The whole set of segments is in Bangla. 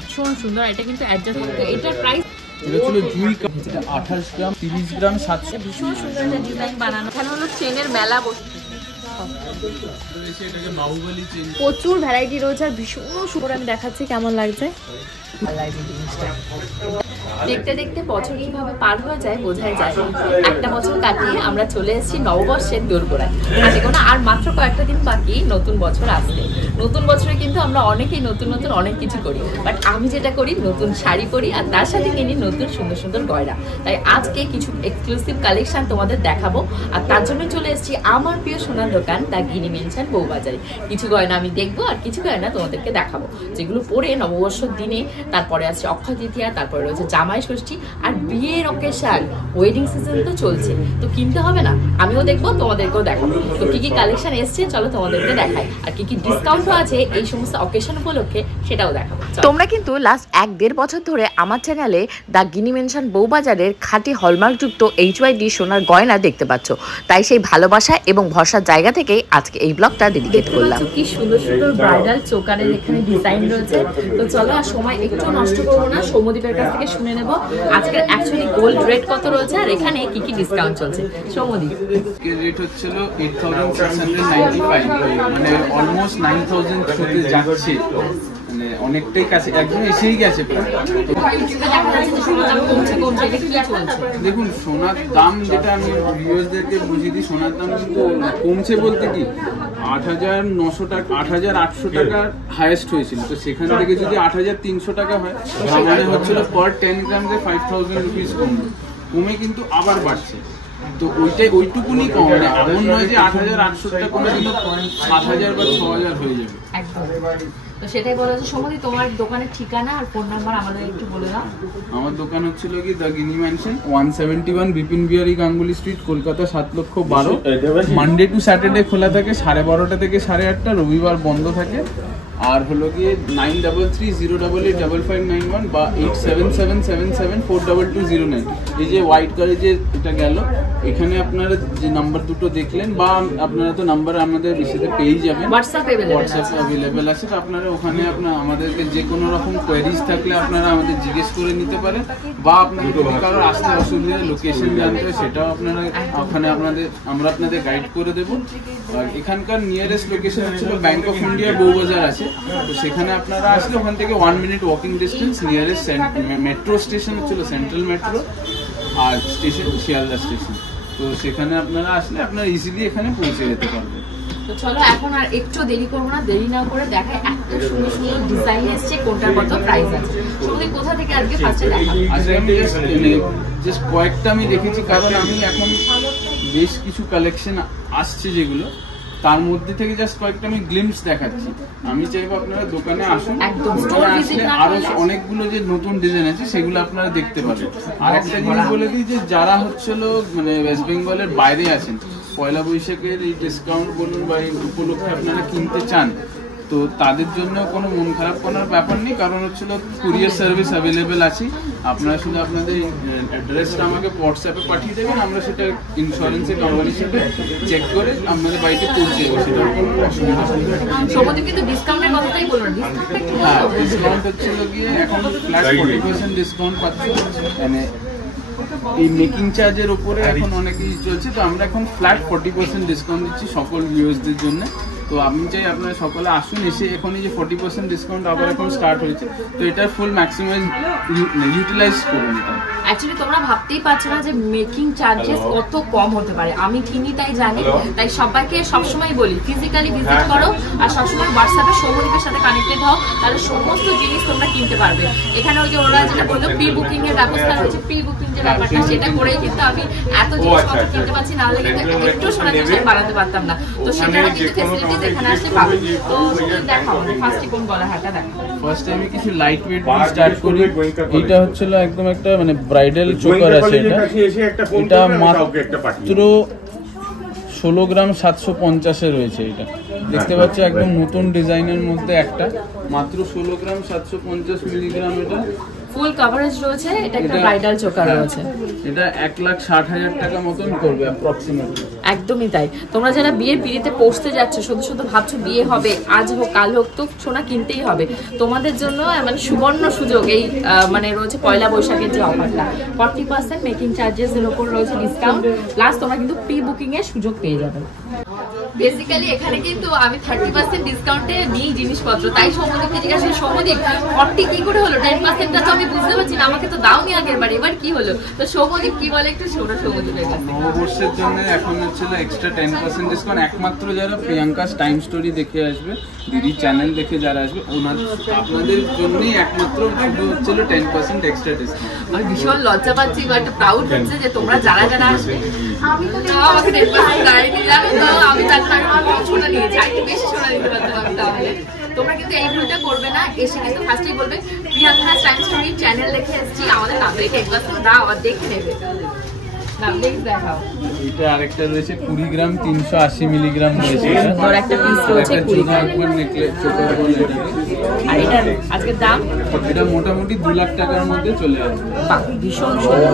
ভীষণ সুন্দর। এটা কিন্তু অ্যাডজাস্ট করতে, এটার প্রাইস এটা ছিল জুই 28 গ্রাম 30 গ্রাম 700। ভীষণ সুন্দর একটা ডিজাইন বানানো। এখানে হলো চেনের মেলা বসে, প্রচুর ভ্যারাইটি রয়েছে আর ভীষণ সুন্দর। আমি দেখাচ্ছি কেমন লাগছে। দেখতে দেখতে বছর কিভাবে পার হয়ে যায় বোঝাই যায়। একটা বছর কাটিয়ে আমরা চলে এসেছি নববর্ষের দোরগোড়ায়। হাতে গোনা আর মাত্র কয়েকটা দিন বাকি নতুন বছর আসতে। নতুন বছরে কিন্তু আমরা অনেকেই নতুন নতুন অনেক কিছু করি, বাট আমি যেটা করি নতুন শাড়ি পরি আর তার সাথে কিনি নতুন সুন্দর সুন্দর গয়না। তাই আজকে কিছু এক্সক্লুসিভ কালেকশন তোমাদের দেখাবো, আর তার জন্য চলে এসেছি আমার প্রিয় সোনার দোকান দ্য গিনি মেনশন বউবাজারে। কিছু গয়না আমি দেখবো আর কিছু গয়না তোমাদেরকে দেখাবো, যেগুলো পরে নববর্ষের দিনে, তারপরে আছে অক্ষয় তৃতীয়া, তারপরে রয়েছে জামাই ষষ্ঠী আর বিয়ের অকেশন, ওয়েডিং সিজন তো চলছে, তো কিনতে হবে না? আমিও দেখবো, তোমাদেরকেও দেখাবো। তো কি কি কালেকশন এসছে চলো তোমাদেরকে দেখাই, আর কি কি ডিসকাউন্টও আছে এই সমস্ত অকেশন উপলক্ষে সেটাও দেখাবো। তোমরা কিন্তু লাস্ট 1-1.5 বছর ধরে আমার চ্যানেলে দ্য গিনি মেনশন বউবাজারের খাঁটি হলমার্কযুক্ত HYD সোনার গয়না দেখতে পাচ্ছ। তাই সেই ভালোবাসা এবং ভরসার জায়গা থেকেই আজকে এই ব্লগটা ডেডিকেট করলাম। কি সুন্দর সুন্দর ব্রাইডাল চোকারের এখানে ডিজাইন রয়েছে। তো চলো আর সময় একটু নষ্ট করবো না, সৌম্যদীপের কাছ থেকে শুনে নেব আজকে অ্যাকচুয়ালি গোল্ড রেট কত রয়েছে আর এখানে কি কি ডিসকাউন্ট চলছে। সৌম্যদীপ, এর রেট হচ্ছিল 8695, মানে অলমোস্ট 9000 ছুঁতে যাচ্ছে, মানে অনেকটাই কাছে, একদম এসেই গেছে। দেখুন সোনার দাম যেটা আমি ভিউয়ার্সদেরকে বুঝিয়ে দিই, সোনার দাম কিন্তু কমছে বলতে কি 8900 টাকা 8800 টাকার হাইয়েস্ট হয়েছিল, তো সেখান থেকে যদি 8300 টাকা হয় তার মানে হচ্ছিল পার 10 গ্রামে 5000 রুপিস কমে কিন্তু আবার বাড়ছে। তো ওইটুকুনি কম, মানে এমন নয় যে 8800 টাকা কমে কিন্তু 7000 বা 6000 হয়ে যাবে। একদম। তো সেটাই বলা হচ্ছে। সৌম্যদীপ, তোমার দোকানের ঠিকানা আর ফোন নাম্বার আমাদের একটু বলে দাও। আমার দোকান হচ্ছিল কি the Guinea mansion 171 Bipin Bihari Ganguly street, Kolkata 7,12,000। Monday to Saturday খোলা থাকে 12:30 থেকে 8:30, রবিবার বন্ধ থাকে। আর হলো গিয়ে 9330885591 বা 8777742209। এই যে হোয়াইট কালার যে এটা গেল, এখানে আপনারা যে নাম্বার দুটো দেখলেন, বা আপনারা তো নাম্বার আমাদের বিশেষে পেয়ে যাবেন, হোয়াটসঅ্যাপ অ্যাভেলেবেল আছে। তো আপনারা ওখানে আমাদেরকে যে কোনো রকম কোয়েরিজ থাকলে আপনারা আমাদের জিজ্ঞেস করে নিতে পারেন, বা আপনাদের যদি কারোর আসতে অসুবিধা, লোকেশন জানতে হয় সেটাও আপনারা ওখানে আমরা আপনাদের গাইড করে দেবো। আর এখানকার নিয়ারেস্ট লোকেশন হচ্ছিল ব্যাংক অফ ইন্ডিয়া বউবাজার আছে, তো সেখানে আপনারা আসলে ওখান থেকে 1 minute walking distance. Nearest metro station হচ্ছিল সেন্ট্রাল মেট্রো, আর স্টেশন শিয়ালদা স্টেশন। তো সেখানে আপনারা আসলে আপনারা ইজিলি এখানে পৌঁছে যেতে পারবেন। তো চলো এখন আর একটু দেরি করবো না, দেরি না করে দেখাই এত সুন্দর সুন্দর ডিজাইন এসছে, কোনটার কত প্রাইস আছে। তুমি কোথা থেকে আজকে ফার্স্টে দেখাবো? আজকে আমি জাস্ট কয়েকটা আমি দেখেছি, কারণ আমি এখন বেশ কিছু কালেকশন আসছে যেগুলো, তার মধ্যে থেকে জাস্ট কয়েকটা আমি গ্লিমস দেখাচ্ছি। আমি চাইবো আপনারা দোকানে আসুন, আসলে আরো অনেকগুলো যে নতুন ডিজাইন আছে সেগুলো আপনারা দেখতে পাবেন। আর একটা জিনিস বলে দিই, যে যারা হচ্ছিল মানে ওয়েস্ট বেঙ্গলের বাইরে আছেন, পয়লা বৈশাখের এই ডিসকাউন্ট বলুন বা এই উপলক্ষে আপনারা কিনতে চান, তো তাদের জন্য কোনো মন খারাপ করার ব্যাপার নেই, কারণ হচ্ছিল কুরিয়ার সার্ভিস অ্যাভেলেবেল আছে। আপনারা শুধু আপনাদের অ্যাড্রেসটা আমাকে হোয়াটসঅ্যাপে পাঠিয়ে দেবেন, আমরা সেটা ইন্স্যুরেন্সের কোম্পানির সাথে চেক করে আপনাদের বাড়িতে পৌঁছে দেবো, সেটা কোনো অসুবিধা হবে না। কিন্তু ডিসকাউন্টের কথাই বলুন। হ্যাঁ, ডিসকাউন্ট হচ্ছিল গিয়ে এখন ফ্ল্যাট 40% ডিসকাউন্ট পাচ্ছি, মানে এই মেকিং চার্জের উপরে এখন অনেক কিছু চলছে। তো আমরা এখন ফ্ল্যাট 40% ডিসকাউন্ট দিচ্ছি সকল ভিউয়ার্সদের জন্য। তো আমি চাই আপনারা সকলে আসুন, এসে এখন এই যে 40% ডিসকাউন্ট আবার এখন স্টার্ট হয়েছে, তো এটা ফুল ম্যাক্সিমাইজ ইউটিলাইজ করুন। অ্যাকচুয়ালি তোমরা ভাবতেই পারছো না যে মেকিং চার্জেস কত কম হতে পারে। আমি কিনি তাই জানি, তাই সবাইকে সবসময় বলি ফিজিক্যালি ভিজিট করো, আর সবসময় হোয়াটসঅ্যাপে সৌম্যদীপের সাথে কানেক্টেড হও, তাহলে সমস্ত জিনিস তোমরা কিনতে পারবে। এখানে ওই যে ওরা যেটা বললো প্রি বুকিং এর ব্যবস্থা রয়েছে, প্রি বুকিং যে ব্যাপারটা সেটা করেই কিন্তু আমি এত জিনিসপত্র কিনতে পারছি, নাহলে কিন্তু একটু সোনা জিনিস বানাতে পারতাম না। তো সেটারও কিন্তু ফেসিলিটিস এখানে আসলে পাবে। তো দেখাও ফার্স্টে কোন গলাহারটা দেখো। ফার্স্টে আমি কিছু লাইট ওয়েট দিয়ে স্টার্ট করি। এটা হচ্ছিল একদম একটা মানে ব্রাইডাল চোকার আছে, এটা মাত্র 16 গ্রাম 750 রয়েছে। এটা দেখতে পাচ্ছি একদম নতুন ডিজাইনের মধ্যে একটা, মাত্র 16 গ্রাম 750 মিলিগ্রাম। এটা ফুল কভারেজ রয়েছে, এটা একটা ব্রাইডাল চোকার রয়েছে। এটা 1,60,000 টাকা মতন পড়বে অ্যাপ্রক্সিমেটলি। একদমই তাই। তোমরা যারা বিয়ের পিড়িতে পৌঁছতে যাচ্ছ, শুধু শুধু ভাবছো বিয়ে হবে, আজ হোক কাল হোক, তো সোনা কিনতেই হবে, তোমাদের জন্য মানে সুবর্ণ সুযোগ এই মানে রয়েছে পয়লা বৈশাখের যে অফারটা। 40% মেকিং চার্জেসের ওপর রয়েছে ডিসকাউন্ট, প্লাস তোমরা কিন্তু প্রি বুকিং এর সুযোগ পেয়ে যাবে। বেসিক্যালি এখানে কিন্তু আমি 30% ডিসকাউন্টে নিই জিনিসপত্র, তাই সৌমদীপকে জিজ্ঞাসা করি, সৌমদীপ 40 কি করে হলো? 10%টা তো আমি বুঝতে পারছি না, আমাকে তো দাওনি আগের বার, এবার কি হলো? তো সৌমদীপ কি বলে একটু শোনো সৌমদীপের কাছে। নববর্ষের জন্য এখন হচ্ছিল এক্সট্রা 10% ডিসকাউন্ট, একমাত্র যারা প্রিয়াঙ্কাস টাইম স্টোরি দেখে আসবে, দিদি চ্যানেল দেখে যারা আসবে, আপনাদের জন্যই একমাত্র শুধু হচ্ছিল 10% এক্সট্রা ডিসকাউন্ট। আমি ভীষণ লজ্জা পাচ্ছি বা একটু প্রাউড হচ্ছে যে তোমরা যারা যারা আসবে, আমি তো আমাকে 10% গাড়ি জানো তো, আমি তার সোনা নিয়েছি, একটু বেশি সোনা নিতে পারতাম আমি তাহলে। তোমরা কিন্তু এই ভুলটা করবে না, এসে কিন্তু ফার্স্টেই বলবে প্রিয়াঙ্কা টাইম স্টোরি চ্যানেল দেখে এসেছি, আমাদের নামটাকে একবার দাও আর দেখে নেবে। এটা আরেকটা রয়েছে 20 গ্রাম 380 মিলিগ্রাম রয়েছে, একটা পিস রয়েছে 20 গ্রাম নেকলেস চোকার বলে এটাকে। আর এটা আজকের দাম এটা মোটামুটি 2 লাখ টাকার মধ্যে চলে আসবে। বাহ, ভীষণ সুন্দর।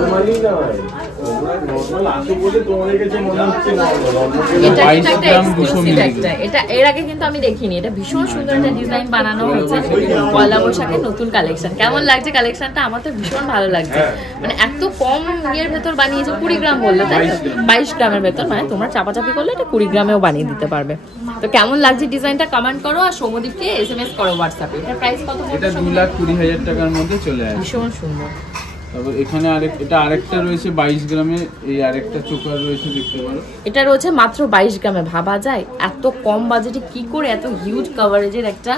এটা একটা এক্সক্লুসিভ একটা, এটা এর আগে কিন্তু আমি দেখিনি। এটা ভীষণ সুন্দর একটা ডিজাইন বানানো হয়েছে, পয়লা বৈশাখের নতুন কালেকশন। কেমন লাগছে কালেকশনটা? আমার তো ভীষণ ভালো লাগছে, মানে এত কম ইয়ের ভেতর বানিয়েছে। 20 গ্রাম বললো তাই তো? 22 গ্রামের ভেতর, মানে তোমরা চাপাচাপি করলে এটা 20 গ্রামেও বানিয়ে দিতে পারবে। তো কেমন লাগছে ডিজাইনটা কমেন্ট করো, আর সৌমদীপকে SMS করো হোয়াটসঅ্যাপে। এটা প্রাইস কত? এটা 2,20,000 টাকার মধ্যে চলে আসবে। ভীষণ সুন্দর। তারপর এখানে এটা আরেকটা রয়েছে 22 গ্রামে, এই আরেকটা চোকার রয়েছে, দেখতে পারো। এটা রয়েছে মাত্র 22 গ্রামে। ভাবা যায় এত কম বাজেটে কি করে এত হিউজ কভারেজের একটা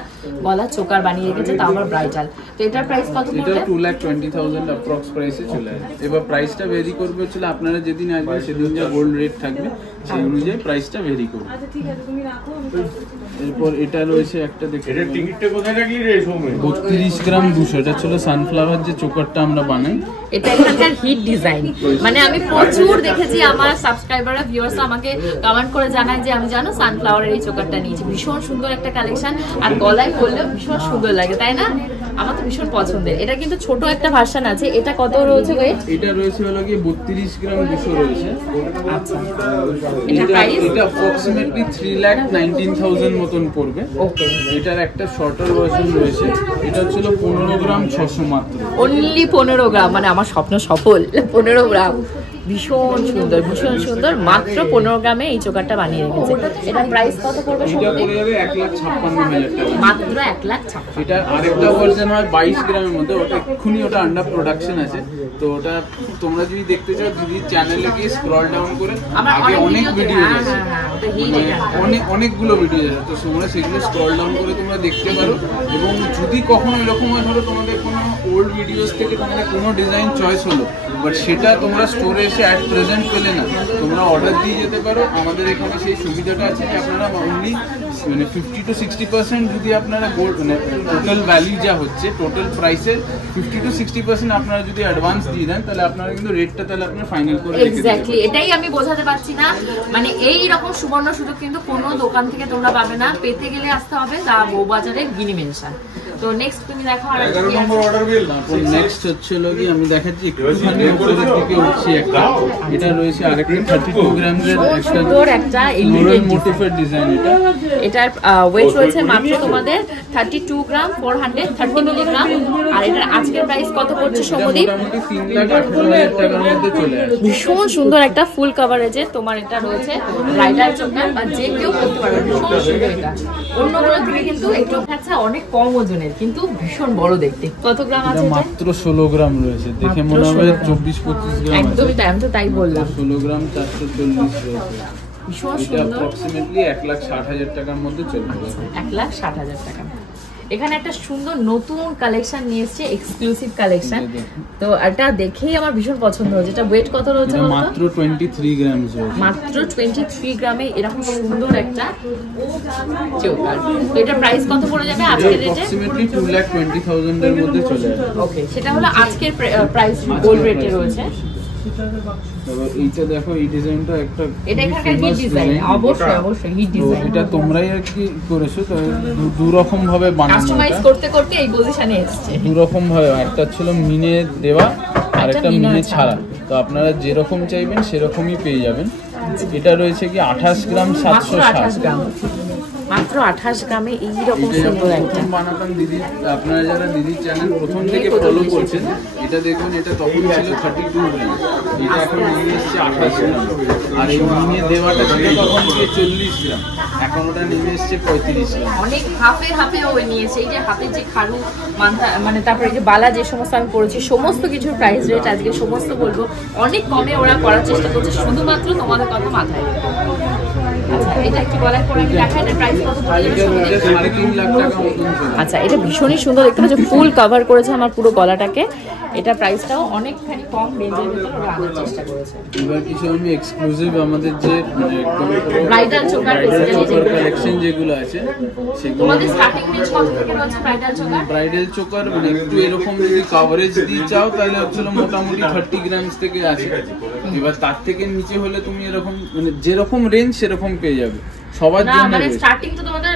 গলা চোকার বানিয়ে রেখেছে, তাও আবার ব্রাইডাল। তো এটার প্রাইস কত পড়বে? এটা 2,20,000 অ্যাপ্রক্স প্রাইসে চলে আসবে। এবার প্রাইসটা ভেরি করবে হচ্ছে আপনারা যেদিন আসবেন সেদিন যা গোল্ড রেট থাকবে সেই অনুযায়ী প্রাইসটা ভেরি করবে। এরপর এটা রয়েছে একটা, দেখে এটা টিকিটটা কোথায় রাখলি রে সৌমেন? 32 গ্রাম 200, এটা ছিল সানফ্লাওয়ার যে চোকারটা আমরা বানাই। এটা এখানকার হিট ডিজাইন, মানে আমি প্রচুর দেখেছি, আমার সাবস্ক্রাইবাররা ভিউয়ার্স আমাকে কমেন্ট করে জানায় যে আমি জানো সানফ্লাওয়ারের এই চোকারটা নিয়েছি। ভীষণ সুন্দর একটা কালেকশন, আর গলায় পরলেও ভীষণ সুন্দর লাগে, তাই না? আমার তো ভীষণ পছন্দের। এটা কিন্তু ছোট একটা ভার্সন আছে। এটা কত রয়েছে ওয়েট? এটা রয়েছে হলো কি 32 গ্রাম 200 রয়েছে। আচ্ছা, এটা প্রাইস এটা অ্যাপ্রক্সিমেটলি 3,19,000 মতন পড়বে। ওকে। এটার একটা শর্টার ভার্সন রয়েছে, এটা হচ্ছিল 15 গ্রাম 600 মাত্র। অনলি 15 গ্রাম, মানে আমার স্বপ্ন সফল। 15 গ্রাম, ভীষণ সুন্দর, ভীষণ সুন্দর। মাত্র 15 গ্রামে এই চোকারটা বানিয়ে রেখেছে। এটা প্রাইস কত পড়বে? এটা পড়ে যাবে 1,56,000 টাকা, মাত্র 1,56,000। এটা আরেকটা ভার্সন হয় 22 গ্রামের মধ্যে, ওটা এক্ষুনি ওটা আন্ডার প্রোডাকশন আছে। তো ওটা তোমরা যদি দেখতে চাও দিদির চ্যানেলে গিয়ে স্ক্রল ডাউন করে আগে অনেক ভিডিও আছে, অনেকগুলো ভিডিও আছে, তো তোমরা সেগুলো স্ক্রল ডাউন করে তোমরা দেখতে পারো। এবং যদি কখনো এরকম হয়, ধরো তোমাদের কোনো ওল্ড ভিডিওস থেকে তোমাদের কোনো ডিজাইন চয়েস হলো, বাট সেটা তোমরা স্টোরে এসে অ্যাট প্রেজেন্ট পেলে না, তোমরা অর্ডার দিয়ে যেতে পারো। আমাদের এখানে সেই সুবিধাটা আছে যে আপনারা অনলি মানে 50 to 60% যদি আপনারা গোল্ড মানে টোটাল ভ্যালু যা হচ্ছে টোটাল প্রাইসের 50 to 60% আপনারা যদি অ্যাডভান্স দিয়ে দেন, তাহলে আপনারা কিন্তু রেটটা তাহলে আপনারা ফাইনাল করে রেখে দিতে পারবেন। এক্স্যাক্টলি, এটাই আমি বোঝাতে পারছি না, মানে এই রকম সুবর্ণ সুযোগ কিন্তু কোনো দোকান থেকে তোমরা পাবে না। পেতে গেলে আসতে হবে দা বউবাজারের গিনি মেনশন। তো নেক্সট তুমি দেখো আর 11 নম্বর অর্ডার বিল না। নেক্সট হচ্ছে কি আমি দেখাচ্ছি একটুখানি উপরের দিকে উঠছি একটা, এটা রয়েছে আরেকটা 32 গ্রামের একটা ফ্লোরাল মোটিফের ডিজাইন। এটার ওয়েট রয়েছে মাত্র তোমাদের 32 গ্রাম 430 মিলিগ্রাম। আর এটার আজকের প্রাইস কত পড়ছে সৌমদীপ? মোটামুটি 3,18,000 টাকার মধ্যে চলে আসবে। ভীষণ সুন্দর একটা ফুল কভারেজের তোমার এটা রয়েছে, ব্রাইডাল চোকার বা যে কেউ করতে পারবে। ভীষণ সুন্দর এটা, অন্যগুলো থেকে কিন্তু একটু আচ্ছা অনেক কম ওজনের, কিন্তু ভীষণ বড় দেখতে। কত গ্রাম আছে? মাত্র 16 গ্রাম রয়েছে, দেখে মনে হবে 24-25 গ্রাম। একদমই তাই, আমি তো তাই বললাম। 16 গ্রাম 440 রয়েছে। ভীষণ এটা সুন্দর, অ্যাপ্রক্সিমেটলি 1,60,000 টাকার মধ্যে চলবে। 1,60,000 টাকা। এখানে একটা সুন্দর নতুন কালেকশন নিয়ে এসেছে, এক্সক্লুসিভ কালেকশন। তো এটা দেখেই আমার ভীষণ পছন্দ হয়েছে। এটা ওয়েট কত রয়েছে? মাত্র 23 গ্রাম রয়েছে। মাত্র 23 গ্রামে এরকম সুন্দর একটা চোকার। তো এটা প্রাইস কত পড়ে যাবে আজকের রেটে? অ্যাপ্রক্সিমেটলি 2,20,000 এর মধ্যে চলে আসবে। ওকে, সেটা হলো আজকের প্রাইস গোল্ড রেটে রয়েছে। তবে এইটা দেখো, এই ডিজাইনটা একটা এটা এখানকার হিট ডিজাইন, অবশ্যই অবশ্যই হিট তো ডিজাইন। এটা তোমরাই আর কি করেছো, তো দু রকম ভাবে বানানো, কাস্টমাইজ করতে করতে এই পজিশনে এসেছে। দু রকম ভাবে, একটা ছিল মিনে দেওয়া আর একটা মিনে মিনে ছাড়া। ছাড়া। তো আপনারা যেরকম চাইবেন সেরকমই পেয়ে যাবেন। এটা রয়েছে কি 28 গ্রাম মাত্র 28 760। গ্রাম, মাত্র 28 গ্রামে এইরকম এটা যখন সুন্দর একটা। প্রথম বানাতাম দিদি, আপনারা যারা দিদির চ্যানেল প্রথম থেকে ফলো করছেন, এটা দেখুন, এটা তখন ছিল 32 গ্রাম, এটা এখন নেমে এসছে 28 গ্রাম। আর এই মিনে দেওয়াটা ছিল তখন 40 গ্রাম, এখন ওটা নেমে এসছে 35 গ্রাম। অনেক হাফে হাফে ও নিয়েছে। এই যে হাতের যে খাড়ু মাথা, মানে তারপরে যে বালা, যে সমস্ত আমি পড়েছি সমস্ত কিছুর প্রাইস রেট আজকে সমস্ত বলবো। অনেক কমে ওরা করার চেষ্টা করছে, শুধুমাত্র তোমাদের কথা মাথায়। আচ্ছা, এটা কি বলার পরে আমি দেখাই না প্রাইস কত পড়ে যাবে সব এটা দেখতে। 3.5 লাখ টাকা মতন চলে। আচ্ছা, এটা ভীষণই সুন্দর দেখতে পাচ্ছ, ফুল কভার করেছে আমার পুরো গলাটাকে। এটা প্রাইসটাও অনেকখানি কম রেঞ্জের ভিতরে ওরা আনার চেষ্টা করেছে। এবার কিছু আমি এক্সক্লুসিভ আমাদের যে মানে একদম ব্রাইডাল চোকার কালেকশন যেগুলো আছে সেগুলো, তোমাদের স্টার্টিং রেঞ্জ কত থেকে রয়েছে ব্রাইডাল চোকার? ব্রাইডাল চোকার মানে একটু এরকম যদি কভারেজ দিয়ে চাও তাহলে হচ্ছিল মোটামুটি 30 গ্রামস থেকে আছে। এবার তার থেকে নিচে হলে তুমি এরকম মানে যেরকম রেঞ্জ সেরকম পেয়ে যাবে সবার না, জন্য মানে রয়েছে। স্টার্টিং তো তোমাদের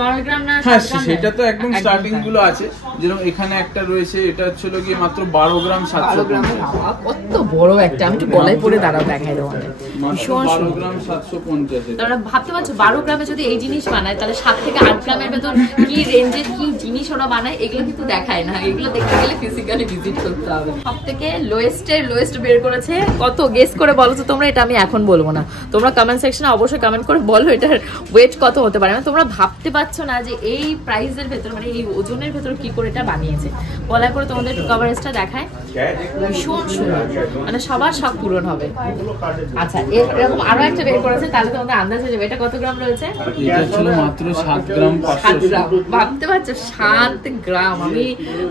9 গ্রাম না 7 হ্যাঁ, গ্রাম? সেটা তো একদম স্টার্টিং গুলো আছে। যেরকম এখানে একটা রয়েছে, এটা হচ্ছিল কি মাত্র 12 গ্রাম 12 গ্রাম। 750, কত বড় একটা, আমি একটু গলায় পরে দাঁড়াও দেখাই তোমাদের। মাত্র ভীষণ 12 সুন্দর। গ্রাম 750। তোমরা ভাবতে পারছো 12 গ্রামে যদি এই জিনিস বানায়, তাহলে 7 থেকে 8 গ্রামের ভেতর কি রেঞ্জের কি জিনিস ওরা বানায়, এগুলো কিন্তু দেখায় না। এগুলো দেখতে গেলে ফিজিক্যালি ভিজিট করতে হবে। সব থেকে লোয়েস্ট বের করেছে কত, গেস করে বলো তো তোমরা। এটা আমি এখন বলবো না, তোমরা কমেন্ট সেকশনে অবশ্যই কমেন্ট করে বলো এটার ওয়েট কত হতে পারে। মানে তোমরা ভাবতে পারছো না যে এই প্রাইসের ভেতর, মানে এই ওজনের ভেতর কি করে এটা বানিয়েছে। বলা করে তোমাদের কভারেজটা দেখায়, ভীষণ সুন্দর, মানে সবার শখ পূরণ হবে। আচ্ছা, এরকম আরো একটা বের করেছে, তাহলে তোমাদের আন্দাজ হয়ে যাবে এটা কত গ্রাম রয়েছে। এটা ছিল মাত্র 7 গ্রাম 7 500। গ্রাম, ভাবতে পারছো 7 গ্রাম, আমি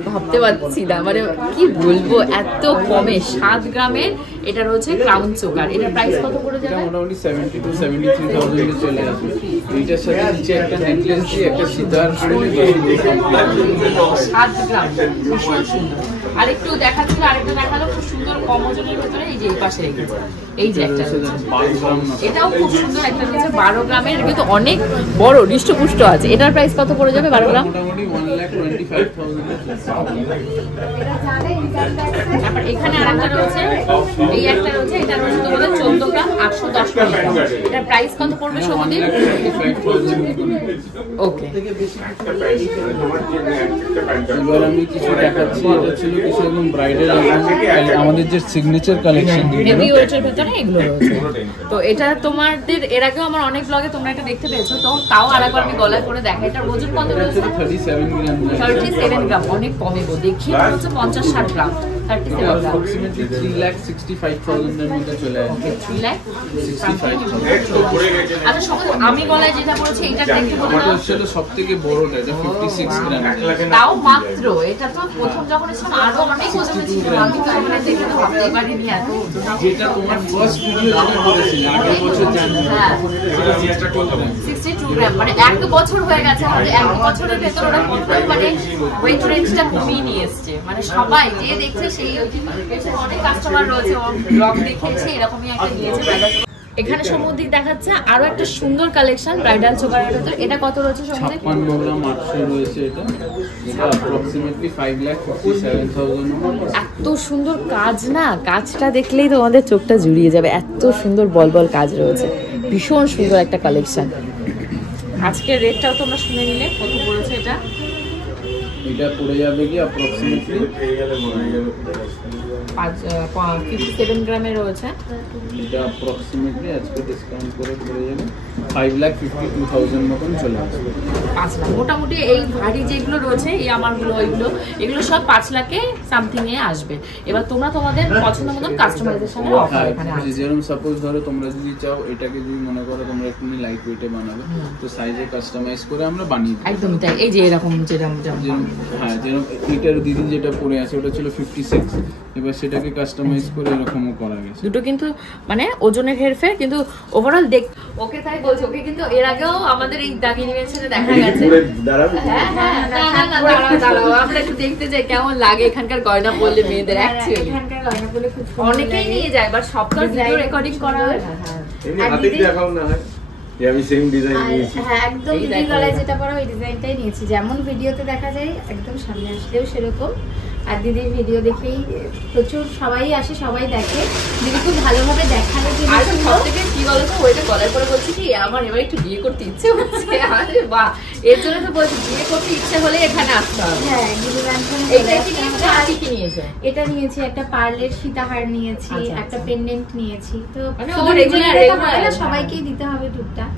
ভাবতে পারছি না, মানে কি বলবো, এত কমে 7 গ্রামের এটা রয়েছে ক্রাউন চোকার। এটার প্রাইস কত পড়ে এটা যাবে? মোটামুটি 70 to 73,000 এ চলে আসবে। এইটার সাথে নিচে একটা নেকলেস দিয়ে একটা সিতার পরে 7 গ্রাম, ভীষণ সুন্দর। আর একটু দেখাচ্ছিল, আরেকটা দেখালো খুব সুন্দর কম ওজনের ভিতরে, এই যে এই পাশে এই যে একটা রয়েছে। 12 গ্রাম না। এটাও খুব সুন্দর একটা রয়েছে 12 গ্রামের, কিন্তু অনেক বড় হৃষ্টপুষ্ট আছে। এটার প্রাইস কত পড়ে যাবে 12 গ্রাম? মোটামুটি 1,25,000। তারপর এখানে আরেকটা রয়েছে, এই একটা রয়েছে, এটা রয়েছে তোমাদের 14 গ্রাম 810 মিলিগ্রাম। এটার প্রাইস কত পড়বে সমুদ্র? 1,25,000। ওকে, এবার আমি কিছু দেখাচ্ছি, এটা ছিল কিছু একদম ব্রাইডাল আমাদের যে সিগনেচার কালেকশন হেভি ওয়েটের ভিতরে এগুলো রয়েছে। তো এটা তোমাদের এর আগেও আমার অনেক ব্লগে তোমরা এটা দেখতে পেয়েছো, তো তাও আরেকবার আমি গলায় করে দেখাই। এটার ওজন কত রয়েছে? 37 গ্রাম। 37 গ্রাম, অনেক কমে গো, দেখি হচ্ছে 50-60 গ্রাম, 37 গ্রাম। অ্যাপ্রক্সিমেটলি 3,65,000 এর মধ্যে চলে আসবে। 3,65,000। আচ্ছা, সমুদ্র আমি গলায় যেটা পড়েছি এটা দেখতে বলে এটা দাও। হচ্ছিল সবথেকে বড়টা, এটা 56 গ্রাম। তাও মাত্র, এটা তো প্রথম যখন এসেছিলাম আরো অনেক ওজনে ছিল, আমি তো এখানে দেখে তো ভাবতেই পারিনি এত ওজনে। যেটা তোমার ফার্স্ট ভিডিও যেটা করেছিলে আগের বছর জানুয়ারি, হ্যাঁ, সেটা 62 গ্রাম। 62 গ্রাম, মানে 1 বছর হয়ে গেছে আমাদের। 1 বছরের ভেতর ওরা কিন্তু মানে ওয়েট রেঞ্জটা কমিয়ে নিয়ে এসছে। মানে সবাই যে দেখছে সেই অনেক কাস্টমার রয়েছে, ওর ব্লগ দেখেছে এরকমই একটা নিয়েছে ব্রাইডাল। এখানে সমুদ্রিক দেখাচ্ছে আরো একটা সুন্দর কালেকশন ব্রাইডাল চোকারের ভেতর। এটা কত রয়েছে সমুদ্রিক? 56 গ্রাম 800 রয়েছে। এটা অ্যাপ্রক্সিমেটলি 5,57,000। এত সুন্দর কাজ না, কাজটা দেখলেই তোমাদের চোখটা জুড়িয়ে যাবে, এত সুন্দর বলবল কাজ রয়েছে, ভীষণ সুন্দর একটা কালেকশন। আজকের রেটটাও তোমরা শুনে নিলে কত পড়েছে এটা। এটা পড়ে যাবে কি অ্যাপ্রক্সিমেটলি 57 গ্রামের রয়েছে। এটা অ্যাপ্রক্সিমেটলি আজকে ডিসকাউন্ট করে পড়ে যাবে 5,52,000 মতন চলে আসবে। 5 লাখ মোটামুটি। এই ভারী যেগুলো রয়েছে, এই আমারগুলো, এগুলো সব 5 লাখে সামথিং এ আসবে। এবার তোমরা তোমাদের পছন্দ মতন কাস্টমাইজেশনের অফার এখানে আসবে। যেরকম সাপোজ ধরো তোমরা যদি চাও এটাকে যদি মনে করো তোমরা একটু লাইট ওয়েটে বানাবে, তো সাইজে কাস্টমাইজ করে আমরা বানিয়ে দিই। একদমই তাই, এই যে এরকম যেরকম হ্যাঁ, যেরকম এটার দিদি যেটা পরে আছে ওটা ছিল 56, এবার সেটাকে কাস্টমাইজ করে এরকমও করা গেছে। দুটো কিন্তু মানে ওজনের হেরফের, কিন্তু ওভারঅল দেখ ওকে তাই বলছি। ওকে কিন্তু এর আগেও আমাদের এই দাগিনী মেনশনে দেখা গেছে। হ্যাঁ হ্যাঁ, না না না দাঁড়াও আমরা একটু দেখতে যাই কেমন লাগে এখানকার গয়না পরলে মেয়েদের। অ্যাকচুয়ালি এখানকার গয়না পরলে খুব অনেকেই নিয়ে যায়, বাট সব তো ভিডিও রেকর্ডিং করা হয় না। এমনি হাতে দেখাও না হয় যে আমি সেম ডিজাইন নিয়েছি। হ্যাঁ একদম দিদির গলায় যেটা পরা ওই ডিজাইনটাই নিয়েছি, যেমন ভিডিওতে দেখা যায় একদম সামনে আসলেও সেরকম। আর দিদির ভিডিও দেখেই প্রচুর সবাই আসে, সবাই দেখে। দিদি খুব ভালোভাবে দেখালো আর সব থেকে কি বলতো, ওইটা গলায় পরে বলছি কি আমার এবার একটু বিয়ে করতে ইচ্ছে হচ্ছে। আরে বাহ, এর জন্য তো বলছি বিয়ে করতে ইচ্ছে হলে এখানে আসতে হবে। হ্যাঁ দিদি কি নিয়েছে? এটা নিয়েছি, একটা পার্লের সীতাহার নিয়েছি, আচ্ছা, একটা পেন্ডেন্ট নিয়েছি। তো মানে শুধু ও নিজের regular, দিতে regular হবে না, আছে। সবাইকেই দিতে হবে টুকটাক।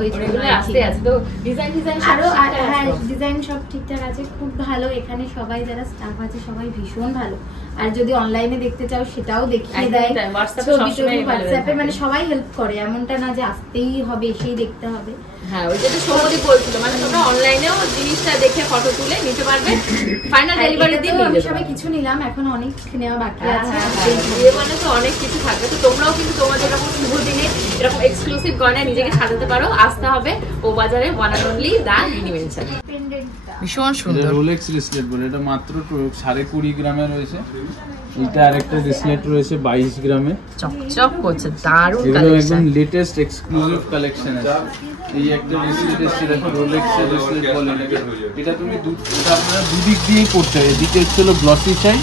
ওই জন্য ওইগুলো আর আসতে কি। আছে তো ডিজাইন আরো হ্যাঁ ডিজাইন সব ঠিকঠাক আছে, খুব ভালো। এখানে সবাই যারা স্টাফ আছে সবাই ভীষণ ভালো। আর যদি অনলাইনে দেখতে চাও সেটাও দেখিয়ে একদম দেয়, তাই, WhatsApp-এ ছবি সবসময় টবি available হোয়াটসঅ্যাপে, থাকে। মানে সবাই হেল্প করে। এমনটা না যে আসতেই হবে এসেই দেখতে হবে। হ্যাঁ ওইটা তো সৌমদীপ বলছিল, মানে তোমরা অনলাইনেও জিনিসটা দেখে ফটো তুলে নিতে পারবে, ফাইনাল ডেলিভারি দিন আমি নিয়ে সবাই কিছু নিলাম, এখন অনেক নেওয়া বাকি আছে। বিয়ে মানে তো অনেক কিছু থাকবে, তো তোমরাও কিন্তু তোমাদের এরকম শুভ দিনে এরকম এক্সক্লুসিভ গয়না নিজেকে সাজাতে পারো। আসতে হবে ও বাজারে one and only the Guinea Mansion. ভীষণ সুন্দর রোলেক্স রিসলেট বলে, এটা মাত্র 20.5 গ্রামে রয়েছে। এটা আরেকটা রিসলেট রয়েছে 22 গ্রামে। চকচক করছে, দারুণ এগুলো কালেকশন। একদম লেটেস্ট এক্সক্লুসিভ কালেকশন আছে। এই একটা রিসলেট এসছে দেখো, রোলেক্স এর রিসলেট বলে এটাকে। এটা তুমি এটা আপনারা দুদিক দিয়েই করতে হবে। এদিকে হচ্ছে গ্লসি সাইড,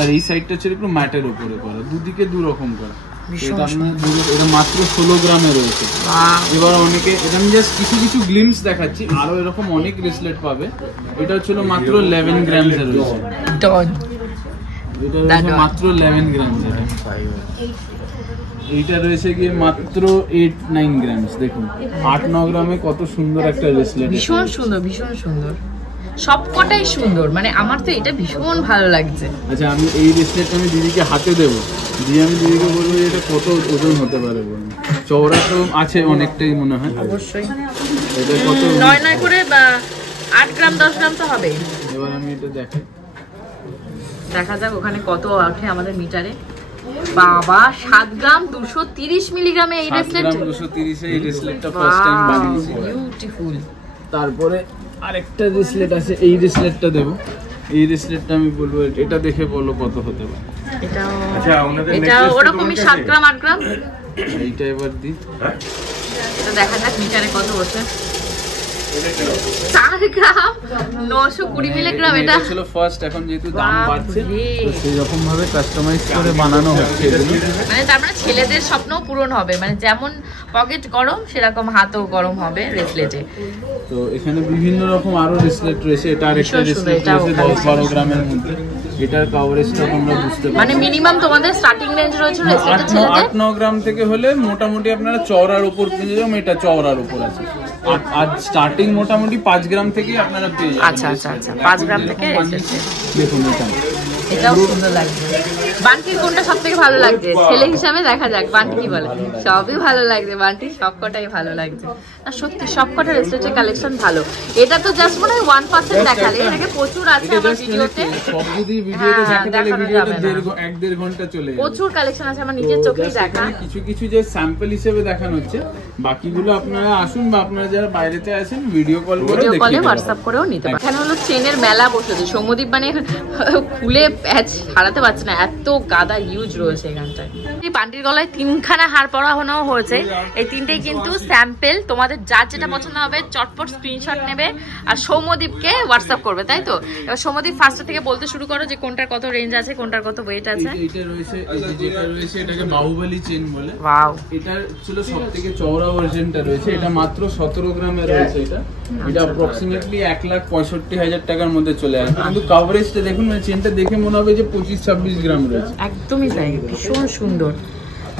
আর এই সাইডটা হচ্ছে একটু ম্যাটের উপরে করা, দুদিকে দু রকম করা। এটা আপনার এটা মাত্র 16 গ্রামে রয়েছে। এবার অনেকে এটা আমি জাস্ট কিছু কিছু গ্লিমস দেখাচ্ছি, আরো এরকম অনেক রিসলেট পাবে। এটা হচ্ছে মাত্র 11 গ্রামস এর রয়েছে। এটা রয়েছে মাত্র 11 গ্রামস এর। এইটা রয়েছে গিয়ে মাত্র 8-9 গ্রামস। দেখুন 8-9 গ্রামে কত সুন্দর একটা রিসলেট। ভীষণ সুন্দর, ভীষণ সুন্দর, সবকটাই সুন্দর। মানে আমার তো এটা ভীষণ ভালো লাগছে। আচ্ছা আমি এই রিসলেটটা আমি দিদিকে হাতে দেবো, দিয়ে আমি দিদিকে বলবো যে এটা কত ওজন হতে পারে বলুন। চওড়া তো আছে অনেকটাই মনে হয়, অবশ্যই এটা কত 9 করে 8 গ্রাম 10 গ্রাম তো হবে। এবার আমি এটা দেখাই, দেখা যাক ওখানে কত ওঠে আমাদের মিটারে। বাবা 7 গ্রাম 230 মিলিগ্রামে এই 7 ব্রেসলেট। গ্রাম 230 এই রিসলেটটা ফার্স্ট টাইম বানিয়েছি। বিউটিফুল। তারপরে আরেকটা রিসলেট আছে, এই রিসলেটটা দেবো। এই রিসলেটটা আমি বলবো এটা দেখে বলো কত হতে পারে। এটাও আচ্ছা ওনাদের এটা নেকলেস ওরকমই 7 গ্রাম 8 গ্রাম। এইটা এবার দিই, তো দেখা যাক মিটারে কত ওঠে। 4 গ্রাম 920 মিলিগ্রাম। এটা ছিল ফার্স্ট, এখন যেহেতু দাম বাড়ছে বাপরে। তো সেই রকম ভাবে কাস্টমাইজ করে বানানো হচ্ছে এগুলো। মানে তার মানে ছেলেদের স্বপ্ন পূরণ হবে, মানে যেমন পকেট গরম সেরকম হাতও গরম হবে ব্রেসলেটে। তো এখানে বিভিন্ন রকম আরো রিসলেট রয়েছে। এটা আরেকটা ভীষণ সুন্দর, রিসলেট এটাও রয়েছে 10-12 গ্রামের মধ্যে। এটার কভারেজটা তোমরা বুঝতে পারবে। মানে মিনিমাম তোমাদের স্টার্টিং রেঞ্জ রয়েছে ব্রেসলেটের ছেলেদের। 8-9 গ্রাম থেকে হলে মোটামুটি আপনারা চওড়ার উপর পেয়ে যাবেন। এটা চওড়ার উপর আছে। আর স্টার্টিং মোটামুটি 5 গ্রাম থেকেই আপনারা পেয়ে যাবেন। আচ্ছা আচ্ছা আচ্ছা 5 গ্রাম থেকে দেখুন এটা এটাও সুন্দর লাগছে। বান্টির কোনটা সব থেকে ভালো লাগছে ছেলে হিসাবে? দেখা যাক বান্টি কি বলে। সবই ভালো লাগছে, বান্টি সবকটাই ভালো লাগছে। আর সত্যি সবকটা রেস্টুরেন্টের কালেকশন ভালো। এটা তো জাস্ট মনে হয় 1% দেখালে, এটাকে প্রচুর আছে আমার ভিডিওতে। সব যদি ভিডিওতে হ্যাঁ, দেখে তাহলে দেখানো ভিডিওতে যাবে না। 1.5 ঘন্টা চলে যাবে। প্রচুর কালেকশন আছে আমার নিজের চোখেই দেখা। এখানে কিছু কিছু যে স্যাম্পল হিসেবে দেখানো হচ্ছে, বাকিগুলো আপনারা আসুন বা আপনারা যারা বাইরেতে আছেন ভিডিও কল করে ভিডিও দেখে কলে নিতে হোয়াটসঅ্যাপ পারেন। করেও নিতে পারেন। এখানে হলো চেনের মেলা বসেছে। সৌম্যদীপ মানে খুলে প্যাচ হারাতে পারছে না, এত গাদা ইউজ রয়েছে এখানটায়। এই বান্টির গলায় 3খানা হার পরানো হয়েছে। এই 3টেই কিন্তু স্যাম্পল। তোমাদের যার যেটা পছন্দ হবে চটপট স্ক্রিনশট নেবে আর সৌম্যদীপকে হোয়াটসঅ্যাপ করবে, তাই তো? এবার সৌম্যদীপ ফার্স্ট থেকে বলতে শুরু করো যে কোনটার কত রেঞ্জ আছে, কোনটার কত ওয়েট আছে। এটা রয়েছে, যেটা রয়েছে এটাকে বাহুবলী চেন বলে। ওয়াও, এটা ছিল সবথেকে চওড়া ভার্সনটা রয়েছে। এটা মাত্র 17 গ্রামে রয়েছে। এটা অ্যাপ্রক্সিমেটলি 1,65,000 টাকার মধ্যে চলে আসবে। কিন্তু কভারেজটা দেখুন, মানে চেনটা দেখে মনে হবে যে 25-26 গ্রাম রয়েছে। একদমই তাই, ভীষণ সুন্দর।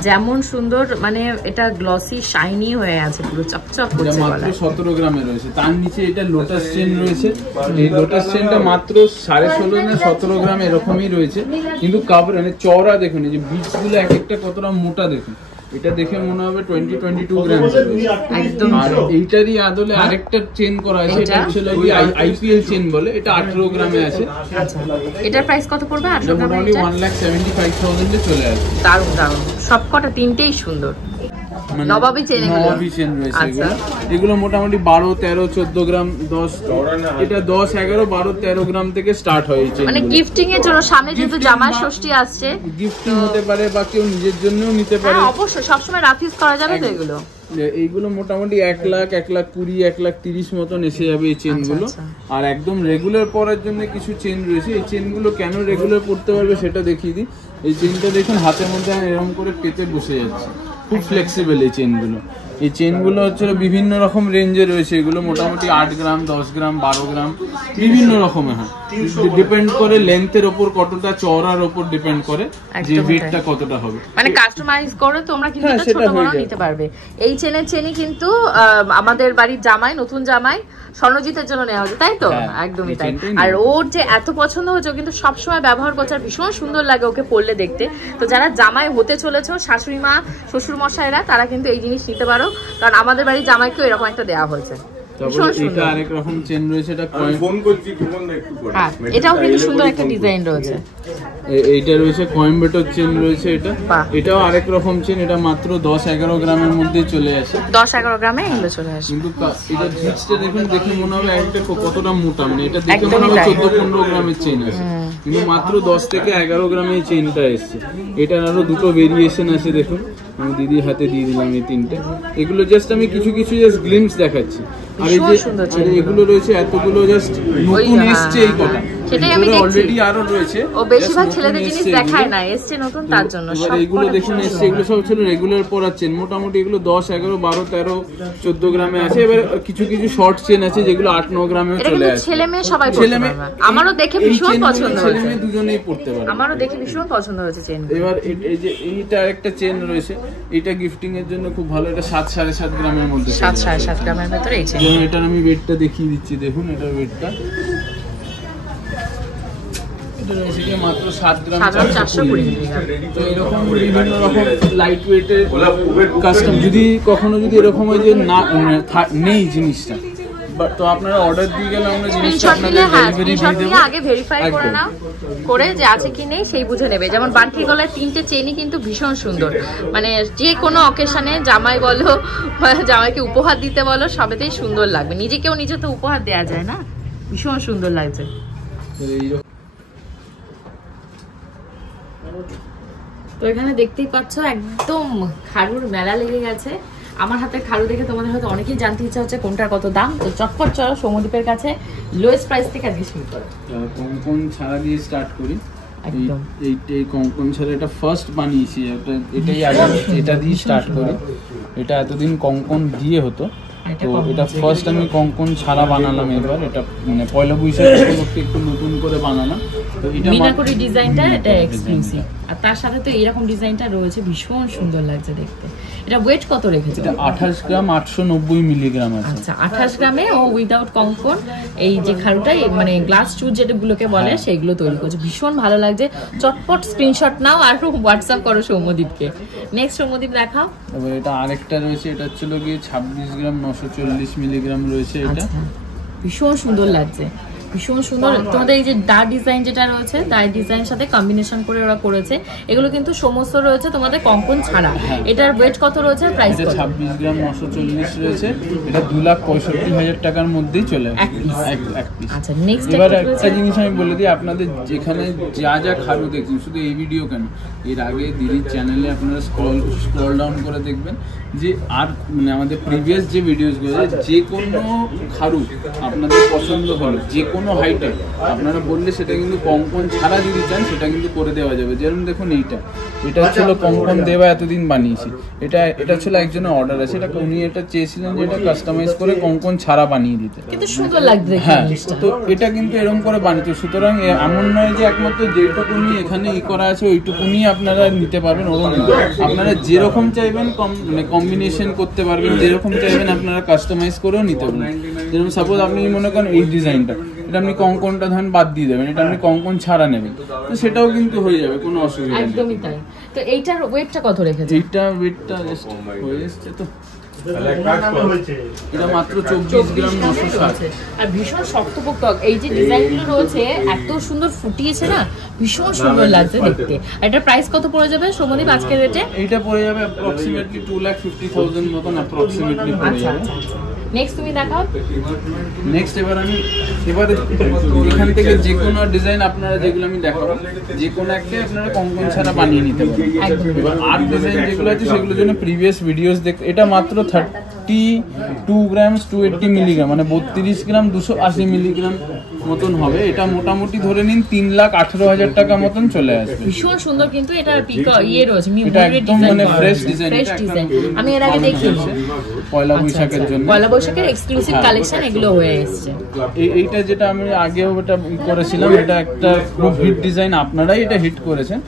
যেমন সুন্দর, মানে এটা গ্লসি শাইনি হয়ে আছে, পুরো চকচক এটা করছে মাত্র গলায়। 17 গ্রামে রয়েছে। তার নিচে এটা লোটাস চেন রয়েছে। এই লোটাস চেনটা মাত্র 16.5 না 17 গ্রাম এরকমই রয়েছে। কিন্তু কভার মানে চওড়া দেখুন, এই যে বিটস গুলো এক একটা কতটা মোটা দেখুন। এটা দেখে মনে হবে 20-22 গ্রাম একদম। আর এইটারই আদলে আরেকটা চেন করা আছে। এটা হচ্ছে আইপিএল চেন বলে। এটা 18 গ্রামে আছে। আচ্ছা, এটার প্রাইস কত পড়বে? 18 গ্রাম। মোটামুটি 1,75,000 এ চলে আসবে। দারুণ দারুণ, সবকটা 3টেই সুন্দর। নবাবী চেন নবাবী চেন রয়েছে এগুলো মোটামুটি 12, 13, 14 গ্রাম 10 এটা 10, 11, 12, 13 গ্রাম থেকে স্টার্ট হয় এই চেন মানে গিফটিং এর জন্য সামনে যেহেতু জামাই ষষ্ঠী আসছে গিফটিং হতে পারে বা কেউ নিজের জন্যও নিতে পারে। হ্যাঁ অবশ্যই সবসময় রাফ ইউজ করা যাবে তো এগুলো। এইগুলো মোটামুটি 1 লাখ, 1,20,000, 1,30,000 মতন এসে যাবে এই চেনগুলো। আর একদম রেগুলার পরার জন্য কিছু চেন রয়েছে। এই চেনগুলো কেন রেগুলার পরতে পারবে সেটা দেখিয়ে দিই। এই চেনটা দেখুন হাতের মধ্যে এরকম করে পেতে বসে যাচ্ছে, খুব ফ্লেক্সিবল এই চেনগুলো। এই চেনগুলো হচ্ছে বিভিন্ন রকম রেঞ্জে রয়েছে, এগুলো মোটামুটি 8 গ্রাম, 10 গ্রাম, 12 গ্রাম বিভিন্ন রকমের হয়। ডিপেন্ড করে লেন্থের ওপর, কতটা চওড়ার ওপর ডিপেন্ড করে যে ওয়েটটা কতটা হবে। মানে কাস্টমাইজ করে তোমরা কিন্তু এটা ছোট বড় নিতে পারবে। এই চেনই কিন্তু আমাদের বাড়ির জামাই, নতুন জামাই স্বর্ণজিতের জন্য নেওয়া হয়েছে, তাই তো? একদমই তাই। আর ওর যে এত পছন্দ হয়েছে, কিন্তু সবসময় ব্যবহার করছে, আর ভীষণ সুন্দর লাগে ওকে পরলে দেখতে। তো যারা জামাই হতে চলেছো, শাশুড়ি মা, শ্বশুর মশাইরা, তারা কিন্তু এই জিনিস নিতে পারো, কারণ আমাদের বাড়ির জামাইকেও এরকম একটা দেওয়া হয়েছে। এটা আরেক রকম চেন রয়েছে, এটা ফোন করছি কি বন্ধ একটু করে। হ্যাঁ এটাও কিন্তু সুন্দর একটা ডিজাইন রয়েছে। এইটা রয়েছে কয়েম্বেটর চেন রয়েছে, এটাও আরেক রকম চেন। এটা মাত্র 10-11 গ্রামের মধ্যে চলে আসে। 10-11 গ্রামে এগুলো চলে আসে। কিন্তু এটা ঝিঁচটা দেখুন, দেখে মনে হবে একটা কতটা মোটা, মানে এটা দেখে মনে হবে 14-15 গ্রামের চেন আছে, কিন্তু মাত্র 10 থেকে 11 গ্রামে এই চেনটা এসছে। এটার আরো দুটো ভেরিয়েশন আছে, দেখুন আমি দিদির হাতে দিয়ে দিলাম এই 3টে। এগুলো জাস্ট আমি কিছু জাস্ট গ্লিমস দেখাচ্ছি। আর এই যে এগুলো রয়েছে এতগুলো জাস্ট নতুন এসছে এই কথা, সেটাই আমি দেখছি। অলরেডি আরো রয়েছে, ও বেশিরভাগ ছেলেদের জিনিস দেখায় না, এসছে নতুন, তার জন্য সব এগুলো দেখুন এসছে। এগুলো সব ছিল রেগুলার পরার চেন, মোটামুটি এগুলো 10, 11, 12, 13, 14 গ্রামে আছে। এবার কিছু শর্ট চেন আছে যেগুলো 8-9 গ্রামেও চলে আসে। ছেলে মেয়ে সবাই পরতে পারবে। আমারও দেখে ভীষণ পছন্দ হয়েছে, ছেলে মেয়ে দুজনেই পরতে পারে। আমারও দেখে ভীষণ পছন্দ হয়েছে চেন। এবার এই যে এইটা একটা চেন রয়েছে, এটা গিফটিং এর জন্য খুব ভালো। এটা 7-7.5 গ্রামের মধ্যে, 7-7.5 গ্রামের ভিতরে এই চেন। এটার আমি ওয়েটটা দেখিয়ে দিচ্ছি, দেখুন এটার ওয়েটটা মাত্র 7 গ্রাম, 420 মিলিগ্রাম। তো এরকম বিভিন্ন রকম লাইট ওয়েটের কাস্টম, যদি কখনো যদি এরকম হয় যে না নেই জিনিসটা, তো আপনারা অর্ডার দিয়ে গেলে আমরা জিনিসটা আপনাদের ডেলিভারি দিয়ে দেব। আগে ভেরিফাই করে নাও, করে যে আছে কি নেই সেই বুঝে নেবে। যেমন বান্টি গলায় 3টে চেনই কিন্তু ভীষণ সুন্দর, মানে যে কোনো অকেশনে জামাই বলো, জামাইকে উপহার দিতে বলো, সবেতেই সুন্দর লাগবে। নিজেকেও নিজে তো উপহার দেওয়া যায় না, ভীষণ সুন্দর লাগছে। তো এখানে দেখতেই পাচ্ছ একদম খাড়ুর মেলা লেগে গেছে। আমার হাতে খাড়ু দেখে তোমাদের হয়তো অনেকেই জানতে ইচ্ছা হচ্ছে কোনটার কত দাম। তো চটপট চলো সৌম্যদীপের কাছে লোয়েস্ট প্রাইস থেকে আজকে শুরু করো। কঙ্কন ছাড়া দিয়ে স্টার্ট করি। একদম এই কঙ্কন ছাড়া এটা ফার্স্ট বানিয়েছি, এটাই আগে এটা দিয়ে স্টার্ট করি। এটা এতদিন কঙ্কন দিয়ে হতো, তো এটা ফার্স্ট আমি কঙ্কন ছাড়া বানালাম এবার। এটা মানে পয়লা বৈশাখ উপলক্ষে একটু নতুন করে বানালাম। তো এটা মিনাকরি ডিজাইনটা, এটা এক্সক্লুসিভ। আর তার সাথে তো এইরকম ডিজাইনটা রয়েছে, ভীষণ সুন্দর লাগছে দেখতে। এটা ওয়েট কত রেখেছে? এটা 28 গ্রাম, 890 মিলিগ্রাম আছে। আচ্ছা 28 গ্রামে ও উইদাউট কঙ্কন এই যে খাড়ুটাই মানে গ্লাস চুজ যেগুলোকে বলে সেইগুলো তৈরি করছে, ভীষণ ভালো লাগছে। চটপট স্ক্রিনশট নাও আর হোয়াটসঅ্যাপ করো সৌম্যদীপকে। নেক্সট সৌম্যদীপ দেখাও। এবার এটা আরেকটা রয়েছে, এটা হচ্ছিল গিয়ে 26 গ্রাম, 940 মিলিগ্রাম রয়েছে। এটা ভীষণ সুন্দর লাগছে, ভীষণ সুন্দর। তোমাদের এই যে ডার ডিজাইন যেটা রয়েছে, ডার ডিজাইনের সাথে কম্বিনেশন করে ওরা করেছে। এগুলো কিন্তু সমস্ত রয়েছে তোমাদের কঙ্কন ছাড়া। এটার ওয়েট কত রয়েছে, প্রাইস কত? 26 গ্রাম, 940 রয়েছে। এটা 2,65,000 টাকার মধ্যেই চলে আসে এক পিস। আচ্ছা নেক্সট এবার একটা জিনিস আমি বলে দিই, আপনাদের যেখানে যা খারু দেখছেন, শুধু এই ভিডিও কেন, এর আগে দিদির চ্যানেলে আপনারা স্ক্রল ডাউন করে দেখবেন যে আর মানে আমাদের প্রিভিয়াস যে ভিডিওসগুলো, যে কোনো খারু আপনাদের পছন্দ হলো, যে কোনো হাইটে আপনারা বললে সেটা কিন্তু কঙ্কন ছাড়া যদি চান সেটা কিন্তু করে দেওয়া যাবে। যেরকম দেখুন এটা ছিল কঙ্কন দেওয়া, এতদিন বানিয়েছি। এটা ছিল একজনের অর্ডার আছে, এটা উনি এটা চেয়েছিলেন যে এটা কাস্টমাইজ করে কঙ্কন ছাড়া বানিয়ে দিতে, কিন্তু সুন্দর লাগছে। হ্যাঁ, তো এটা কিন্তু এরকম করে বানিয়েছে। সুতরাং এমন নয় যে একমাত্র যেটুকুনি এখানে করা আছে ওইটুকুনি আপনারা নিতে পারবেন, ওরকম আপনারা যেরকম চাইবেন মানে কম্বিনেশন করতে পারবেন, যেরকম চাইবেন আপনারা কাস্টমাইজ করেও নিতে পারবেন। যেরকম সাপোজ আপনি মনে করেন এই ডিজাইনটা, এটা আপনি কঙ্কনটা ধরেন বাদ দিয়ে দেবেন, এটা আপনি কঙ্কন ছাড়া নেবেন, তো সেটাও কিন্তু হয়ে যাবে, কোনো অসুবিধা নেই। একদমই তাই। তো এইটার ওয়েটটা কত রেখেছে? এইটা ওয়েটটা হয়ে এসছে তো এটা মাত্র 24 গ্রাম 960। আর ভীষণ শক্তপোক্ত, এই যে ডিজাইনগুলো রয়েছে এত সুন্দর ফুটিয়েছে না, ভীষণ সুন্দর লাগছে দেখতে। আর এটা প্রাইস কত পড়ে যাবে সমদীপ আজকের রেটে? এটা পড়ে যাবে অ্যাপ্রক্সিমেটলি 2,50,000 মতন অ্যাপ্রক্সিমেটলি পড়ে যাবে। নেক্সট তুমি দেখাও। নেক্সট এবারে এখান থেকে যে কোনো ডিজাইন আপনারা যেগুলো আমি দেখাবো, যে কোনো একটা আপনারা কঙ্কন ছাড়া বানিয়ে নিতে পারেন। এবার আর ডিজাইন যেগুলো আছে সেগুলোর জন্য প্রিভিয়াস ভিডিওস দেখতে। এটা মাত্র 32 গ্রাম 280 মিলিগ্রাম, মানে 32 গ্রাম 280 মিলিগ্রাম মতন হবে। এটা মোটামুটি ধরে নিন 3,18,000 টাকা মতন চলে আসবে। ভীষণ সুন্দর, কিন্তু এটা ইয়ে রয়েছে, এটা একদম মানে ফ্রেশ ডিজাইন। আমি এর আগে দেখিয়েছি পয়লা বৈশাখের জন্য, পয়লা বৈশাখের এক্সক্লুসিভ কালেকশন এগুলো হয়ে এসেছে। এইটা যেটা আমি আগেও ওটা করেছিলাম, এটা একটা খুব হিট ডিজাইন, আপনারাই এটা হিট করেছেন।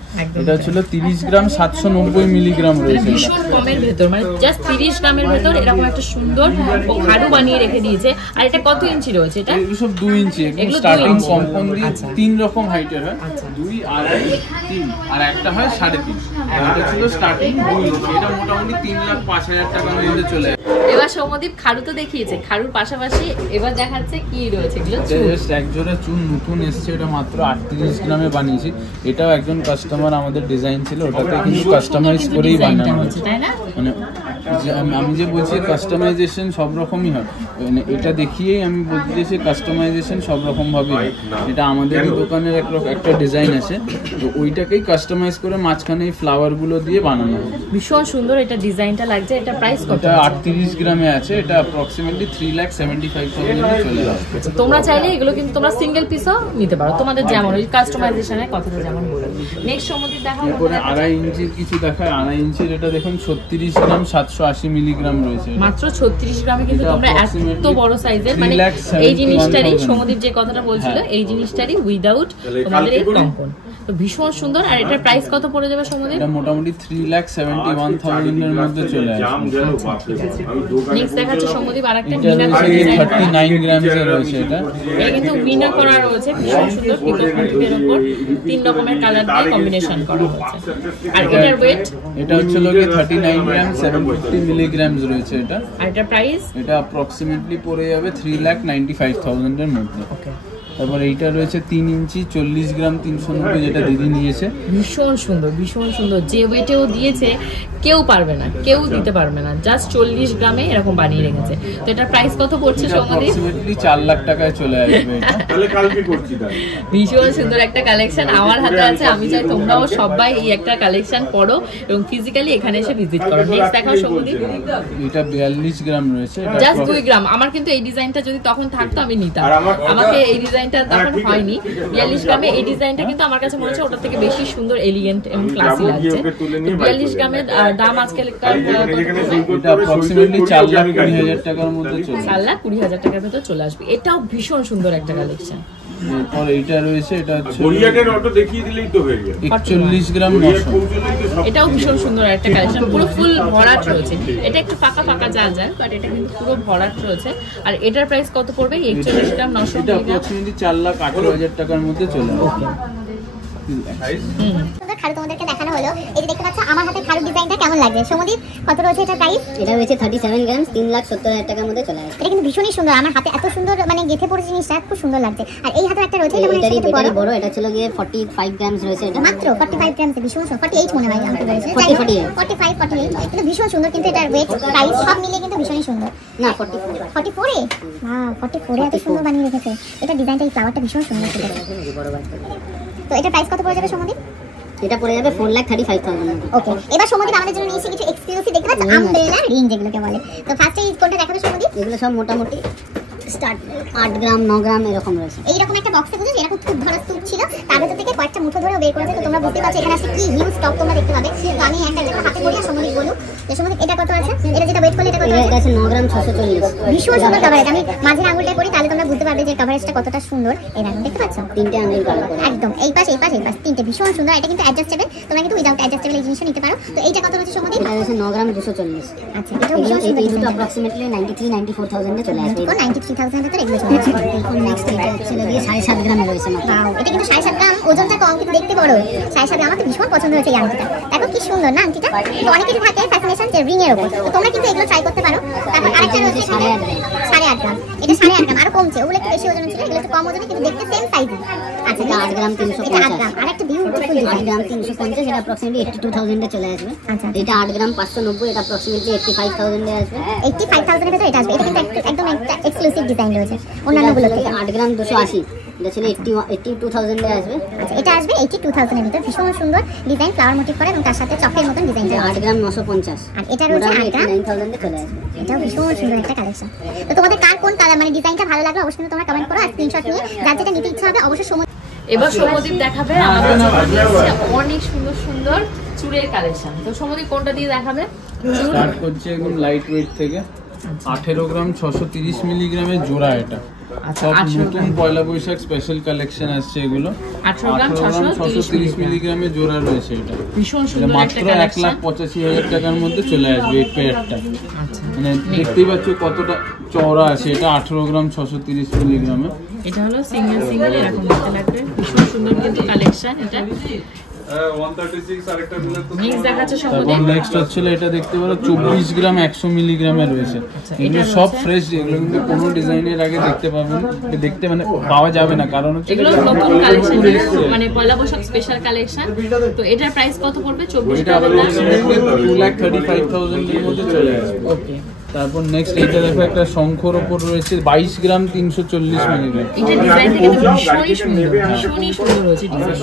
এটা ছিল 30 গ্রাম 790 মিলিগ্রাম রয়েছে। ভীষণ কমের ভেতর, মানে জাস্ট 30 গ্রামের ভেতর এরকম একটা সুন্দর ও হাড়ু বানিয়ে রেখে দিয়েছে। আর এটা কত ইঞ্চি রয়েছে? এটা সব 2 ইঞ্চি। স্টার্টিং কম্পন দিয়ে 3 রকম হাইটের হয়, 2, 2.5, 3 আর একটা হয় 3.5। এটা ছিল স্টার্টিং 2 ইঞ্চি। এটা মোটামুটি 3,05,000 টাকার মধ্যে চলে আসে। এবার সমদীপ খাড়ু তো দেখিয়েছে, খাড়ুর পাশাপাশি এবার দেখাচ্ছে কি রয়েছে এগুলো। এক জোড়া চুল নতুন এসেছে, এটা মাত্র 38 গ্রামে বানিয়েছি। এটাও একজন কাস্টমার আমাদের ডিজাইন ছিল, ওটাতে কিন্তু কাস্টমাইজ করেই বানানো হয়েছে। মানে আমি যে বলছি কাস্টমাইজেশন সব রকমই হয়, মানে এটা দেখিয়েই আমি বলতে চাইছি কাস্টমাইজেশন সব রকম ভাবে হয়। এটা আমাদের দোকানের একটা ডিজাইন আছে, তো ওইটাকেই কাস্টমাইজ করে মাঝখানে এই ফ্লাওয়ার গুলো দিয়ে বানানো হয়। ভীষণ সুন্দর এটা ডিজাইনটা লাগছে। এটা প্রাইস কত? এটা 38 গ্রামে আছে। এটা অ্যাপ্রক্সিমেটলি 3,75,000 চলে আসবে। তোমরা চাইলে এগুলো কিন্তু তোমরা সিঙ্গেল পিসও নিতে পারো, তোমাদের যেমন ওই কাস্টমাইজেশনের কথাটা যেমন বলে। নেক্সট সমদীপ দেখাও। এরপরে 2.5 ইঞ্চির কিছু দেখায়। 2.5 ইঞ্চির এটা দেখুন 36 গ্রাম 780 মিলিগ্রাম রয়েছে। মাত্র 36 গ্রামে কিন্তু তোমরা এত বড় সাইজের, মানে এই জিনিসটারই সমদীপ যে কথাটা বলছিল, এই জিনিসটারই উইদাউট তোমাদের এই কম্পন, তো ভীষণ সুন্দর। আর এটার প্রাইস কত পড়ে যাবে সমদীপ? এটা মোটামুটি 3,71,000 এর মধ্যে চলে আসবে। নেক্সট দেখাচ্ছে সমদীপ আরেকটা এটা 39 গ্রাম এর রয়েছে। এটা কিন্তু উইনার করা রয়েছে, ভীষণ সুন্দর পিকক মোটিভের উপর 3 রকমের কালার দিয়ে কম্বিনেশন করা হয়েছে। আর এটার ওয়েট এটা হচ্ছে 39 গ্রাম 750 মিলিগ্রাম রয়েছে। এটা আর এটার প্রাইস এটা অ্যাপ্রক্সিমেটলি পড়ে যাবে 3,95,000 এর মধ্যে। ওকে। তারপর এইটা রয়েছে 3 ইঞ্চি 40 গ্রাম 390, যেটা দিদি নিয়েছে। ভীষণ সুন্দর, ভীষণ সুন্দর। যে ওয়েটেও দিয়েছে কেউ পারবে না, কেউ দিতে পারবে না। জাস্ট 40 গ্রামে এরকম বানিয়ে রেখেছে। তো এটার প্রাইস কত পড়ছে সমদীপ? অ্যাপ্রক্সিমেটলি 4 লাখ টাকায় চলে আসবে এটা। তাহলে কালকে করছি তাই। ভীষণ সুন্দর একটা কালেকশন আমার হাতে আছে। আমি চাই তোমরাও সবাই এই একটা কালেকশন পড়ো এবং ফিজিক্যালি এখানে এসে ভিজিট করো। নেক্সট দেখাও সমদীপ। এটা 42 গ্রাম রয়েছে। জাস্ট 2 গ্রাম। আমার কিন্তু এই ডিজাইনটা যদি তখন থাকতো আমি নিতাম। আমাকে এই ডিজাইনটা তখন হয়নি। 42 গ্রামে এই ডিজাইনটা কিন্তু আমার কাছে মনে হচ্ছে ওটার থেকে বেশি সুন্দর, এলিগেন্ট এবং ক্লাসি লাগছে। 42 গ্রামের দাম আজকে অ্যাপ্রক্সিমেটলি 4,20,000 টাকার মধ্যে চলে আসবে। 4,20,000 টাকার ভেতর চলে আসবে। এটাও ভীষণ সুন্দর একটা কালেকশন। এরপর এইটা রয়েছে, এটা হচ্ছে গড়িয়াটের অটো দেখিয়ে দিলেই তো হয়ে গেল। 41 গ্রাম 900। এটাও ভীষণ সুন্দর একটা কালেকশন, পুরো ফুল ভরাট রয়েছে। এটা একটু ফাঁকা ফাঁকা যায়, বাট এটা কিন্তু পুরো ভরাট রয়েছে। আর এটার প্রাইস কত পড়বে? 41 গ্রাম 900 এটা অ্যাপ্রক্সিমেটলি 4,18,000 টাকার মধ্যে চলে আসবে। খাড়ু তোমাদেরকে দেখানো হলো। এই যে দেখতে পাচ্ছ আমার হাতে খাড়ু ডিজাইনটা কেমন লাগবে সমদীপ? কত রয়েছে এটা প্রাইস? এটা রয়েছে 37 গ্রাম 3,70,000 টাকার মধ্যে চলে আসবে। এটা কিন্তু ভীষণই সুন্দর। আমার হাতে এত সুন্দর মানে গেথে পড়ে জিনিসটা খুব সুন্দর লাগছে। আর এই হাতে একটা রয়েছে, এটারই বড়, এটা ছিল গিয়ে 45 গ্রাম রয়েছে। এটা মাত্র 45 গ্রাম, ভীষণ সুন্দর। 48 মনে হয় আমাকে বলেছে। 45 কিন্তু ভীষণ সুন্দর। কিন্তু এটার ওয়েট প্রাইস সব মিলিয়ে কিন্তু ভীষণই সুন্দর। না 44 এ না 44 এ এত সুন্দর বানিয়ে রেখেছে। এটা ডিজাইনটা, এই ফ্লাওয়ারটা ভীষণ সুন্দর। তো এটা প্রাইস কত পড়ে যাবে সমদীপ? এটা পড়ে যাবে 4,35,000। ওকে, এবার সমদীপ আমাদের জন্য নিয়েছে কিছু এক্সক্লুসিভ, দেখতে পাচ্ছ আমব্রেলা রিং যেগুলোকে বলে। তো ফার্স্টে এই কোনটা দেখাবে সমদীপ? এগুলো সব মোটামুটি স্টার্ট 8 গ্রাম 9 গ্রাম এরকম রয়েছে। এইরকম একটা বক্সে বুঝছো এরকম খুব ভরা স্তূপ ছিল, তার ভেতর থেকে কয়েকটা মুঠো ধরে বের করেছে। তো তোমরা বুঝতে পারছো এখানে আসলে কি হিউজ স্টক তোমরা দেখতে পাবে। তো আমি একটা একটা হাতে করি আর সমদীপ বলুক যে সমদীপ এটা কত আছে, এটা যেটা ওয়েট করলে এটা কত আছে? এটা আছে 9 গ্রাম 640। ভীষণ সুন্দর কভারেজ। আমি মাঝের আঙুলটা করি তাহলে তোমরা বুঝতে পারবে যে কভারেজটা কতটা সুন্দর। এই দেখো দেখতে পাচ্ছ তিনটে আঙুল কালার করে একদম এই পাশ এই পাশ এই পাশ তিনটে ভীষণ সুন্দর। এটা কিন্তু অ্যাডজাস্টেবল, তোমরা কিন্তু উইদাউট অ্যাডজাস্টেবল এই জিনিসটা নিতে পারো। তো এইটা কত রয়েছে সমদীপ? এটা আছে 9 গ্রাম 240। আচ্ছা, এটা ভীষণ সুন্দর। এই দুটো অ্যাপ্রক্সিমেটলি 93-94,000 এ চলে আসবে। 93,000 এর এগুলো চলে আসবে। এখন নেক্সট এটা ছিল দিয়ে 7.5 গ্রামে রয়েছে মাত্র। এটা কিন্তু 7.5 গ্রাম, ওজনটা কম কিন্তু দেখতে বড়। 7.5 গ্রাম আমার তো ভীষণ পছন্দ হয়েছে এই আংটিটা। দেখো কি সুন্দর না আংটিটা? তো অনেকেরই থাকে ফ্যাসিনেশন যে রিং এর উপর, তো তোমরা কিন্তু এগুলো ট্রাই করতে পারো। তারপর আরেকটা রয়েছে 8.5 গ্রাম, এটা 8.5 গ্রাম, আরো কমছে, ওগুলো একটু বেশি ওজন ছিল, এগুলো একটু কম ওজনে কিন্তু দেখতে সেম সাইজই। আচ্ছা, এটা 8 গ্রাম 350, 8 গ্রাম। আরেকটা বিউটিফুল 8 গ্রাম 350, এটা অ্যাপ্রক্সিমেটলি 82,000 এ চলে আসবে। আচ্ছা, এটা 8 গ্রাম 590, এটা অ্যাপ্রক্সিমেটলি 85,000 এ আসবে। 85,000 এর ভিতরে এটা আসবে। এটা কিন্তু একদম একটা এক্সক্লুসিভ ডিজাইন রয়েছে অন্যান্যগুলো থেকে। 8 গ্রাম 280, এটা ছিল 82,000 এ আসবে। আচ্ছা, এটা আসবে 82,000 এর ভিতরে। ভীষণ সুন্দর ডিজাইন, ফ্লাওয়ার মোটিভ করা এবং তার সাথে চকের মতন ডিজাইন। 8 গ্রাম 950, আর এটা রয়েছে 8 গ্রাম 89,000 এ চলে আসবে। এটাও ভীষণ সুন্দর একটা কালেকশন। তো তোমাদের কার কোন কালার মানে ডিজাইনটা ভালো লাগলো অবশ্যই তোমরা কমেন্ট করো আর স্ক্রিনশট নিয়ে যার যেটা নিতে ইচ্ছা হবে অবশ্যই সময়। এবার সৌম্যদীপ দেখাবে আমাদের জন্য নিয়ে এসেছে অনেক সুন্দর সুন্দর চুড়ের কালেকশন। তো সৌম্যদীপ কোনটা দিয়ে দেখাবে? স্টার্ট করছে একদম লাইট ওয়েট থেকে। 18 গ্রাম 630 মিলিগ্রামের জোড়া এটা। আচ্ছা, সব 18 নতুন পয়লা বৈশাখ স্পেশাল কালেকশন আসছে এগুলো। 18 গ্রাম 630 মিলিগ্রামের জোড়া রয়েছে এটা। ভীষণ সুন্দর একটা মাত্র কালেকশন। 1,85,000 টাকার মধ্যে চলে আসবে এই পেয়ারটা। আচ্ছা, মানে দেখতেই পাচ্ছ কতটা চওড়া আছে এটা। 18 গ্রাম 630 মিলিগ্রামে। এটা হলো সিঙ্গেল সিঙ্গেল এরকম দেখতে লাগবে। ভীষণ সুন্দর কিন্তু কালেকশন এটা। 136 আরেকটা মিলে তো নেক্সট দেখাচ্ছে তারপর সৌম্যদীপ। নেক্সট হচ্ছে এটা দেখতে পারো 24 গ্রাম 100 মিলিগ্রামে রয়েছে। এগুলো সব ফ্রেশ, এগুলো কিন্তু কোনো ডিজাইনের আগে দেখতে মানে পাওয়া যাবে না, কারণ হচ্ছে এগুলো নতুন কালেকশন, মানে পয়লা বৈশাখ স্পেশাল কালেকশন। তো এটার প্রাইস কত পড়বে? 24 এটা টাকা। 2,35,000 এর মধ্যে চলে আসবে। ওকে, তারপর নেক্সট এটা দেখো একটা শঙ্খর ওপর রয়েছে 22 গ্রাম 340 মিলিগ্রাম। এটা ডিজাইনটা কিন্তু ভীষণই সুন্দর, ভীষণই সুন্দর হয়েছে ডিজাইন।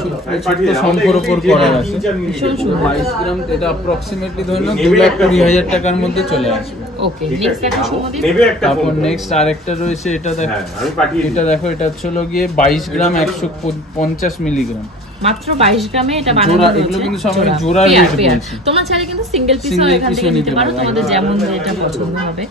ছোট্ট শঙ্খর ওপর করা আছে। ভীষণ সুন্দর। 22 গ্রাম, এটা অ্যাপ্রক্সিমেটলি ধরে নাও 2,20,000 টাকার মধ্যে চলে আসবে। ওকে, নেক্সট দেখা সৌম্যদীপ। নেবে একটা তারপর নেক্সট আরেকটা রয়েছে এটা দেখো। হ্যাঁ, আমি পাঠিয়ে এটা দেখো, এটা হচ্ছে হলো গিয়ে 22 গ্রাম 150 মিলিগ্রাম। মাত্র 22 গ্রামে এটা বানানো জোড়া, হয়েছে। এগুলো কিন্তু সব আমি জোড়া, জোড়া পেয়ার, রেট পেয়ার। বলছি। তোমরা চাইলে কিন্তু সিঙ্গেল পিসও Single এখান থেকে piece-ও নিতে নিতে পারো, পারো, তোমাদের একদম। যেমন যেটা পছন্দ হবে।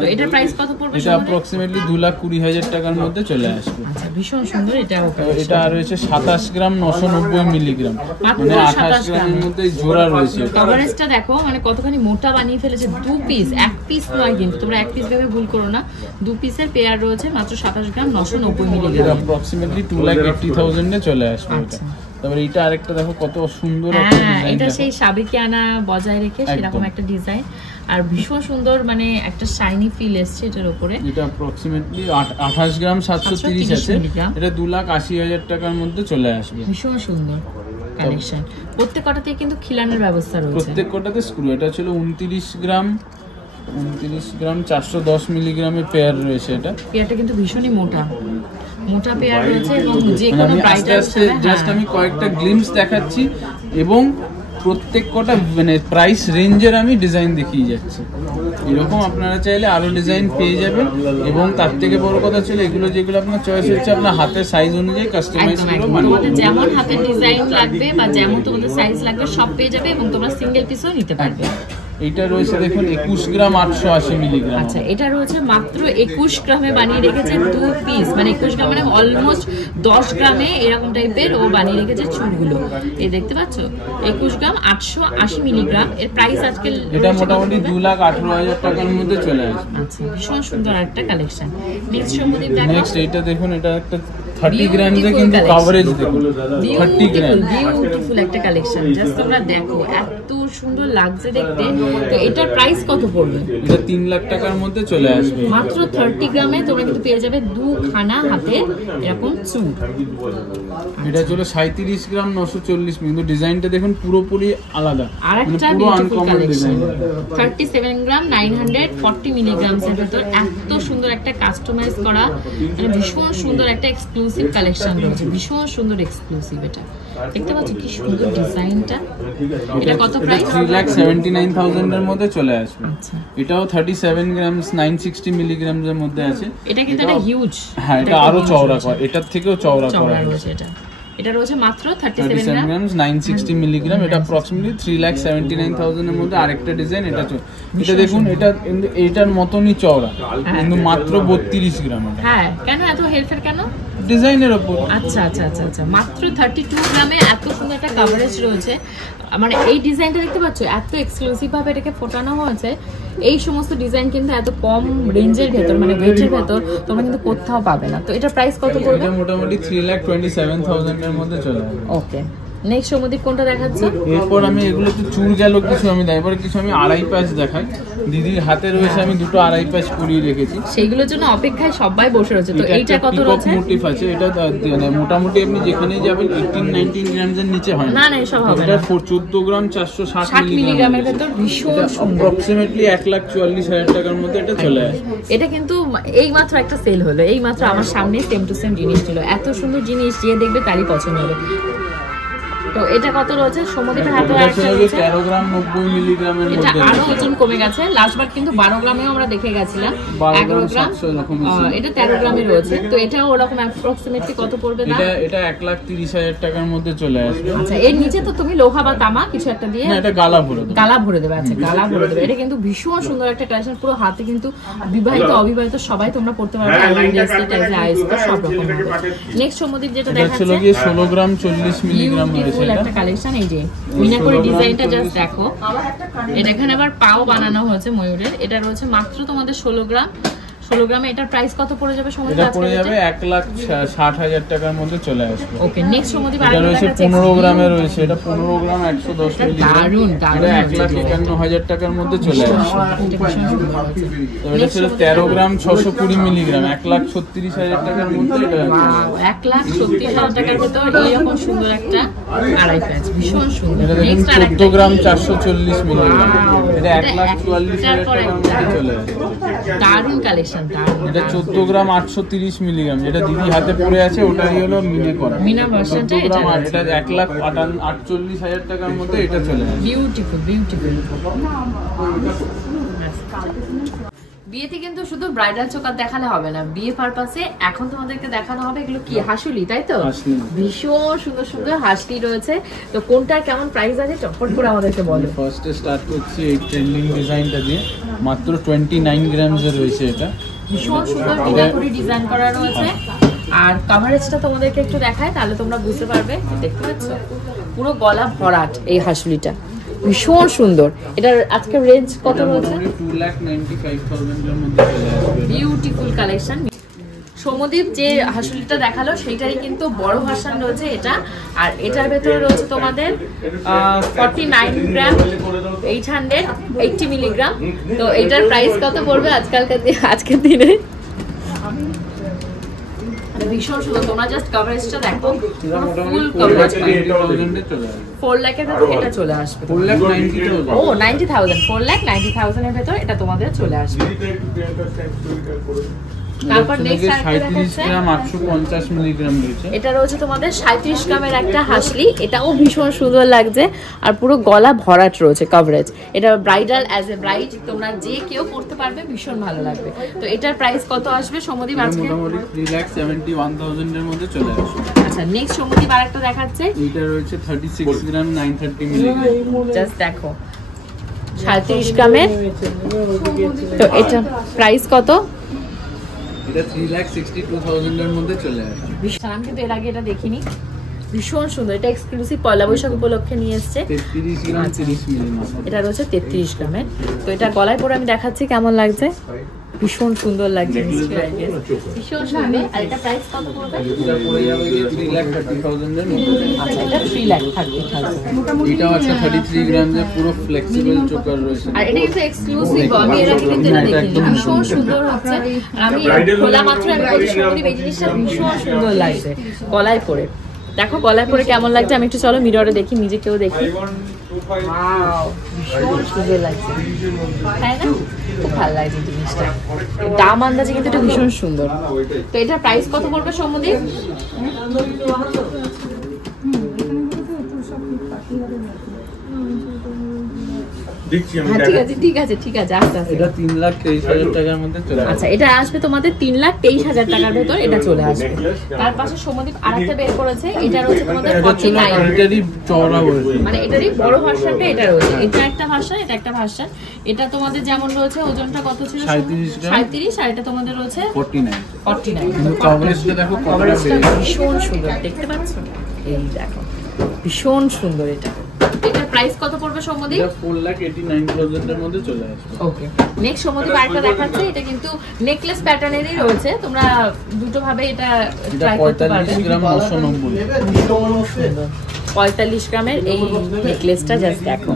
তো এটার প্রাইস কত পড়বে? এটা অ্যাপ্রক্সিমেটলি 2,20,000 টাকার মধ্যে চলে আসবে। আচ্ছা, ভীষণ সুন্দর এটা। এটা রয়েছে 27 গ্রাম 990 মিলিগ্রাম, মাত্র মানে 28 27 গ্রামের গ্রাম। মধ্যে জোড়া রয়েছে। কভারেজটা দেখো, মানে কতখানি মোটা বানিয়ে ফেলেছে। 2 পিস, 1 পিস নয় কিন্তু, তোমরা 1 পিস ভেবে ভুল করো না। 2 পিসের পেয়ার রয়েছে, মাত্র 27 গ্রাম 990 এটা মিলিগ্রাম। অ্যাপ্রক্সিমেটলি 2,80,000 এ চলে আসবে এটা। আচ্ছা। তারপর এটা আরেকটা দেখো কত সুন্দর একটা হ্যাঁ, ডিজাইন। এটা সেই সাবেকিয়ানা বজায় রেখে সেরকম একটা ডিজাইন, আর ভীষণ সুন্দর, মানে একটা শাইনি ফিল এসছে এটার উপরে। এটা অ্যাপ্রক্সিমেটলি 28 গ্রাম 730 আছে। মিলিগ্রাম। এটা 2,80,000 টাকার মধ্যে চলে আসবে। ভীষণ সুন্দর কালেকশন। প্রত্যেকটাতে কিন্তু খিলানোর ব্যবস্থা রয়েছে। প্রত্যেক কটাতে স্ক্রু। এটা ছিল 29 গ্রাম 410 মিলিগ্রামের পেয়ার রয়েছে এটা। পেয়ারটা কিন্তু ভীষণই মোটা মোটা পেয়ার রয়েছে, এবং যে মানে কোনো আমি আস্তে ব্রাইডাল আস্তে জাস্ট আমি কয়েকটা গ্লিমস দেখাচ্ছি এবং প্রত্যেক কটা মানে প্রাইস রেঞ্জের আমি ডিজাইন দেখিয়ে যাচ্ছি। এরকম আপনারা চাইলে আরো ডিজাইন পেয়ে যাবেন, এবং তার থেকে বড় কথা ছিল এগুলো যেগুলো আপনার চয়েস হচ্ছে আপনার হাতের সাইজ অনুযায়ী কাস্টমাইজ করে তোমাদের যেমন হাতের ডিজাইন লাগবে বা যেমন তোমাদের সাইজ লাগবে সব পেয়ে যাবে, এবং তোমরা সিঙ্গেল পিসও নিতে পারবে। এইটা রয়েছে দেখুন 21 গ্রাম 880 মিলিগ্রাম। আচ্ছা, এটা রয়েছে মাত্র 21 গ্রামে বানিয়ে রেখেছে 2 পিস, মানে 21 গ্রাম মানে অলমোস্ট 10 গ্রামে এরকম টাইপের ও বানিয়ে রেখেছে চুলগুলো। এই দেখতে পাচ্ছ 21 গ্রাম 880 মিলিগ্রাম। এর প্রাইস আজকে এটা মোটামুটি 2,18,000 টাকার মধ্যে চলে আসবে। আচ্ছা, ভীষণ সুন্দর একটা কালেকশন। নেক্সট সম্বন্ধে দেখো। নেক্সট এইটা দেখুন, এটা একটা 30 গ্রামে কিন্তু কভারেজ দেখুন 30 গ্রাম। বিউটিফুল একটা কালেকশন, জাস্ট তোমরা দেখো এত সুন্দর লাগছে দেখতে। তো এটার প্রাইস কত পড়বে? এটা 3 লাখ টাকার মধ্যে চলে আসবে। মাত্র 30 গ্রামে তোমরা কিন্তু পেয়ে যাবে দুখানা হাতে এরকম চুল। এটা ছিল 37 গ্রাম 940 কিন্তু ডিজাইনটা দেখুন পুরোপুরি আলাদা, আরেকটা পুরো বিউটিফুল আনকমন কালেকশন, ডিজাইন। 37 গ্রাম 940 মিলিগ্রামস এর ভিতর এত সুন্দর একটা কাস্টমাইজ করা, মানে ভীষণ সুন্দর একটা এক্সক্লুসিভ কালেকশন রয়েছে। ভীষণ সুন্দর এক্সক্লুসিভ। এটা দেখতে পাচ্ছ কি সুন্দর ডিজাইনটা। এটা কত প্রাইস? 3,79,000 এর মধ্যে চলে আসবে। আচ্ছা, এটাও 37 গ্রাম 960 মিলিগ্রামস এর মধ্যে আছে। এটা কিন্তু একটা হিউজ। হ্যাঁ, এটা আরো চওড়া করা, এটার থেকেও চওড়া করা চওড়া আছে। রয়েছে এটা। এটা রয়েছে মাত্র 37 37 গ্রাম। গ্রাম 960 মিলিগ্রাম। এটা অ্যাপ্রক্সিমেটলি 3,79,000 এর মধ্যে আরেকটা ডিজাইন। এটা এটা দেখুন, এটা এটার মতনই চওড়া, কিন্তু মাত্র 32 গ্রাম। হ্যাঁ, কেন এত হেরফের কেন? ডিজাইনের উপর। আচ্ছা আচ্ছা আচ্ছা আচ্ছা, মাত্র 32 গ্রামে এত সুন্দর একটা কভারেজ রয়েছে। মানে এই ডিজাইনটা দেখতে পাচ্ছ, এত এক্সক্লুসিভ ভাবে এটাকে ফোটানো হয়েছে। এই সমস্ত ডিজাইন কিন্তু এত কম রেঞ্জের ভেতর, মানে ওয়েটের ভেতর তোমরা কিন্তু কোথাও পাবে না। তো এটার প্রাইস কত পড়বে? এটা মোটামুটি 3,27,000 এর মধ্যে চলে আসবে। ওকে, নেক্সট সৌমদীপ কোনটা দেখাচ্ছ? এরপর আমি এগুলো তো চুর গেল কিছু, আমি দেয় এবার কিছু আমি আড়াই প্যাচ দেখাই। দিদির হাতে রয়েছে আমি দুটো আড়াই প্যাচ করিয়ে রেখেছি, সেইগুলোর জন্য অপেক্ষায় সবাই বসে রয়েছে। তো এটা এইটা একটা কত পিকক রয়েছে? মোটিভ আছে, এটা মোটামুটি আপনি যেখানেই যাবেন 18-19 গ্রামস এর নিচে হয় না না এসব হবে এটা না। 14 গ্রাম 460 60 মিলিগ্রামের ভেতর ভীষণ সুন্দর। অ্যাপ্রক্সিমেটলি 1,44,000 টাকার মধ্যে এটা চলে আসে। এটা কিন্তু এই মাত্র একটা সেল হলো, এই মাত্র আমার সামনে সেম টু সেম জিনিস ছিল। এত সুন্দর জিনিস যে দেখবে তারই পছন্দ হবে। তো এটা কত রয়েছে? সৌমদীপের হাতে এটা আরেকটা ছিল রয়েছে, 13 গ্রাম 90 মিলিগ্রামের এটা মধ্যে। আরো ওজন কমে গেছে। লাস্টবার কিন্তু 12 গ্রামেও আমরা দেখে গেছিলাম, 11 গ্রাম 700 এরকম ছিল। এটা 13 গ্রামে রয়েছে। তো এটাও ওরকম অ্যাপ্রক্সিমেটলি কত পড়বে দাম? এটা 1,30,000 টাকার মধ্যে চলে আসবে। আচ্ছা, এর নিচে তো তুমি লোহা বা তামা কিছু একটা দিয়ে না, এটা গালা ভরে দেবো। গালা ভরে দেবে। আচ্ছা, গালা ভরে দেবে। এটা কিন্তু ভীষণ সুন্দর একটা কালেকশন, পুরো হাতে কিন্তু বিবাহিত অবিবাহিত সবাই তোমরা পড়তে পারবে। সব রকম। নেক্সট সৌমদীপ যেটা এটা ছিল দেখাচ্ছে গিয়ে 16 গ্রাম 40 মিলিগ্রাম রয়েছে। বিউটিফুল একটা কালেকশন। এই যে মিনা করে ডিজাইনটা জাস্ট দেখো, এটা এখানে আবার পাও বানানো হয়েছে ময়ূরের। এটা রয়েছে মাত্র তোমাদের 16 গ্রাম। 16 গ্রামে এটার প্রাইস কত পড়ে যাবে? সময় এটা পড়ে যাবে 1,60,000 টাকার মধ্যে চলে আসবে। ওকে, নেক্সট সৌমদীপ এটা রয়েছে 15 গ্রামে রয়েছে, এটা 15 গ্রাম 110 মিলিগ্রাম। দারুন দারুন। এটা 1,51,000 টাকার মধ্যে চলে আসবে। তো এটা ছিল 13 গ্রাম 620 মিলিগ্রাম, 1,36,000 টাকার মধ্যে এটা আসবে। 1,37,000 টাকার ভেতর এইরকম সুন্দর একটা আড়াই প্যাচ, ভীষণ সুন্দর। এটা দেখুন নেক্সট 14 গ্রাম 440 মিলিগ্রাম, এটা 1,44,000 টাকার মধ্যে চলে আসবে। দারুন কালেকশন, দারুন। এটা 14 গ্রাম 830 মিলিগ্রাম, যেটা দিদি হাতে পড়ে আছে ওটাই হলো মিনে করা। মিনা ভার্সনটা 14 এটা গ্রাম, আর এটা 1,48,000 টাকার মধ্যে এটা চলে আসবে। Beautiful beautiful. বিয়েতে কিন্তু শুধু ব্রাইডাল চোকার দেখালে হবে না, বিয়ে পারপাসে এখন তোমাদেরকে দেখানো হবে এগুলো কি হাসুলি, তাই তো? হাসলি। ভীষণ সুন্দর সুন্দর হাসলি রয়েছে। তো কোনটার কেমন প্রাইস আছে চটপট করে আমাদেরকে বলো। ফার্স্টে স্টার্ট করছি এই ট্রেন্ডিং ডিজাইনটা দিয়ে, মাত্র 29 গ্রামস এর রয়েছে এটা। ভীষণ সুন্দর মিনাকরি ডিজাইন করা রয়েছে। আর কভারেজটা তোমাদেরকে একটু দেখায়, তাহলে তোমরা বুঝতে পারবে। দেখতে পাচ্ছ পুরো গলা ভরাট এই হাসুলিটা, ভীষণ সুন্দর। এটার আজকে রেঞ্জ কত রয়েছে? 2,95,000 এর মধ্যে চলে আসবে। Beautiful collection. সৌমদীপ যে হাসুলিটা দেখালো সেইটারই কিন্তু বড় ভার্সন রয়েছে এটা, আর এটার ভেতরে রয়েছে তোমাদের 49 গ্রাম 880 মিলিগ্রাম। তো এইটার প্রাইস কত পড়বে আজকের দিনে? ভীষণ সুন্দর, তোমরা জাস্ট কভারেজটা দেখো, ফুল কভারেজ। 4,90,000 এ চলে আসবে। 4 লাখের ভেতর এটা চলে আসবে। 4,90,000। ও 90,000, 4,90,000 এর ভেতর এটা তোমাদের চলে আসবে। তারপর নেক্সট আরেকটা 37 দেখাচ্ছে, গ্রাম 850 মিলিগ্রাম রয়েছে। এটা রয়েছে তোমাদের 37 গ্রামের একটা হাসলি। এটাও ভীষণ সুন্দর লাগছে, আর পুরো গলা ভরাট রয়েছে কভারেজ। এটা ব্রাইডাল অ্যাজ এ ব্রাইড তোমরা যে কেউ পড়তে পারবে, ভীষণ ভালো লাগবে। তো এটার প্রাইস কত আসবে সৌমদীপ এটা আজকে? মোটামুটি 3,71,000 এর মধ্যে চলে আসবে। আচ্ছা, নেক্সট সৌমদীপ আরেকটা দেখাচ্ছে, এটা রয়েছে 36 গ্রাম 930 মিলিগ্রাম। জাস্ট দেখো 37 গ্রামের। তো এটা প্রাইস কত? এটা 3,62,000 এর মধ্যে চলে আসবে। আমি কিন্তু এর আগে এটা দেখিনি, ভীষণ সুন্দর। এটা এক্সক্লুসিভ পয়লা বৈশাখ উপলক্ষে নিয়ে এসছে। 33 গ্রাম 30 মিলিগ্রাম। এটা রয়েছে 33 গ্রামের। তো এটা গলায় পরে আমি দেখাচ্ছি কেমন লাগছে, ভীষণ সুন্দর লাগছে, ভীষণ সুন্দর। আর এটা প্রাইস কত পড়বে? এটা পড়ে যাবে 3,30,000 এর মধ্যে। আচ্ছা, এটা 3,30,000। এটাও একটা 33 গ্রাম যে পুরো ফ্লেক্সিবল চোকার রয়েছে। আর এটা কিন্তু এক্সক্লুসিভ, আমি এর আগে কিন্তু এটা দেখিনি। ভীষণ সুন্দর হচ্ছে। আমি খোলা মাত্র আমি বলছি এই জিনিসটা ভীষণ সুন্দর লাগছে গলায় পরে। দেখো গলায় পরে কেমন লাগছে, আমি একটু চলো মিররে দেখি, নিজেকেও দেখি। ওয়াও, ভীষণ সুন্দর লাগছে, তাই না? খুব ভালো লাগছে জিনিসটা। দাম আন্দাজে কিন্তু এটা ভীষণ সুন্দর। তো এটার প্রাইস কত পড়বে সৌমদীপ? ঠিক আছে আস্তে আস্তে। এটা 3,23,000 টাকার মধ্যে চলে আসবে। আচ্ছা, এটা আসবে তোমাদের 3,23,000 টাকার ভেতর এটা চলে আসবে। তার পাশে সৌমদীপ আরেকটা বের করেছে, এটা রয়েছে তোমাদের 49, এটারই চওড়া রয়েছে, মানে এটারই বড় ভার্সনটা এটা রয়েছে। এটা একটা ভার্সন, এটা একটা ভার্সন। এটা তোমাদের যেমন রয়েছে, ওজনটা কত ছিল? 37 গ্রাম। 37। আর এটা তোমাদের রয়েছে 49। কিন্তু 49। কভারেজটা দেখো, কভারেজটা ভীষণ সুন্দর, দেখতে পাচ্ছ? এই দেখো, ভীষণ সুন্দর। এটার প্রাইস কত পড়বে সৌমদীপ? এটা 4,89,000 এর মধ্যে চলে আসবে। ওকে, নেক্সট সৌমদীপ আরেকটা দেখাচ্ছে। এটা কিন্তু নেকলেস প্যাটার্নেরই রয়েছে, তোমরা দুটো ভাবে এটা এটা ট্রাই করতে পারবে। 45 গ্রাম 990। ভীষণ সুন্দর। 45 গ্রামের এই নেকলেসটা জাস্ট দেখো,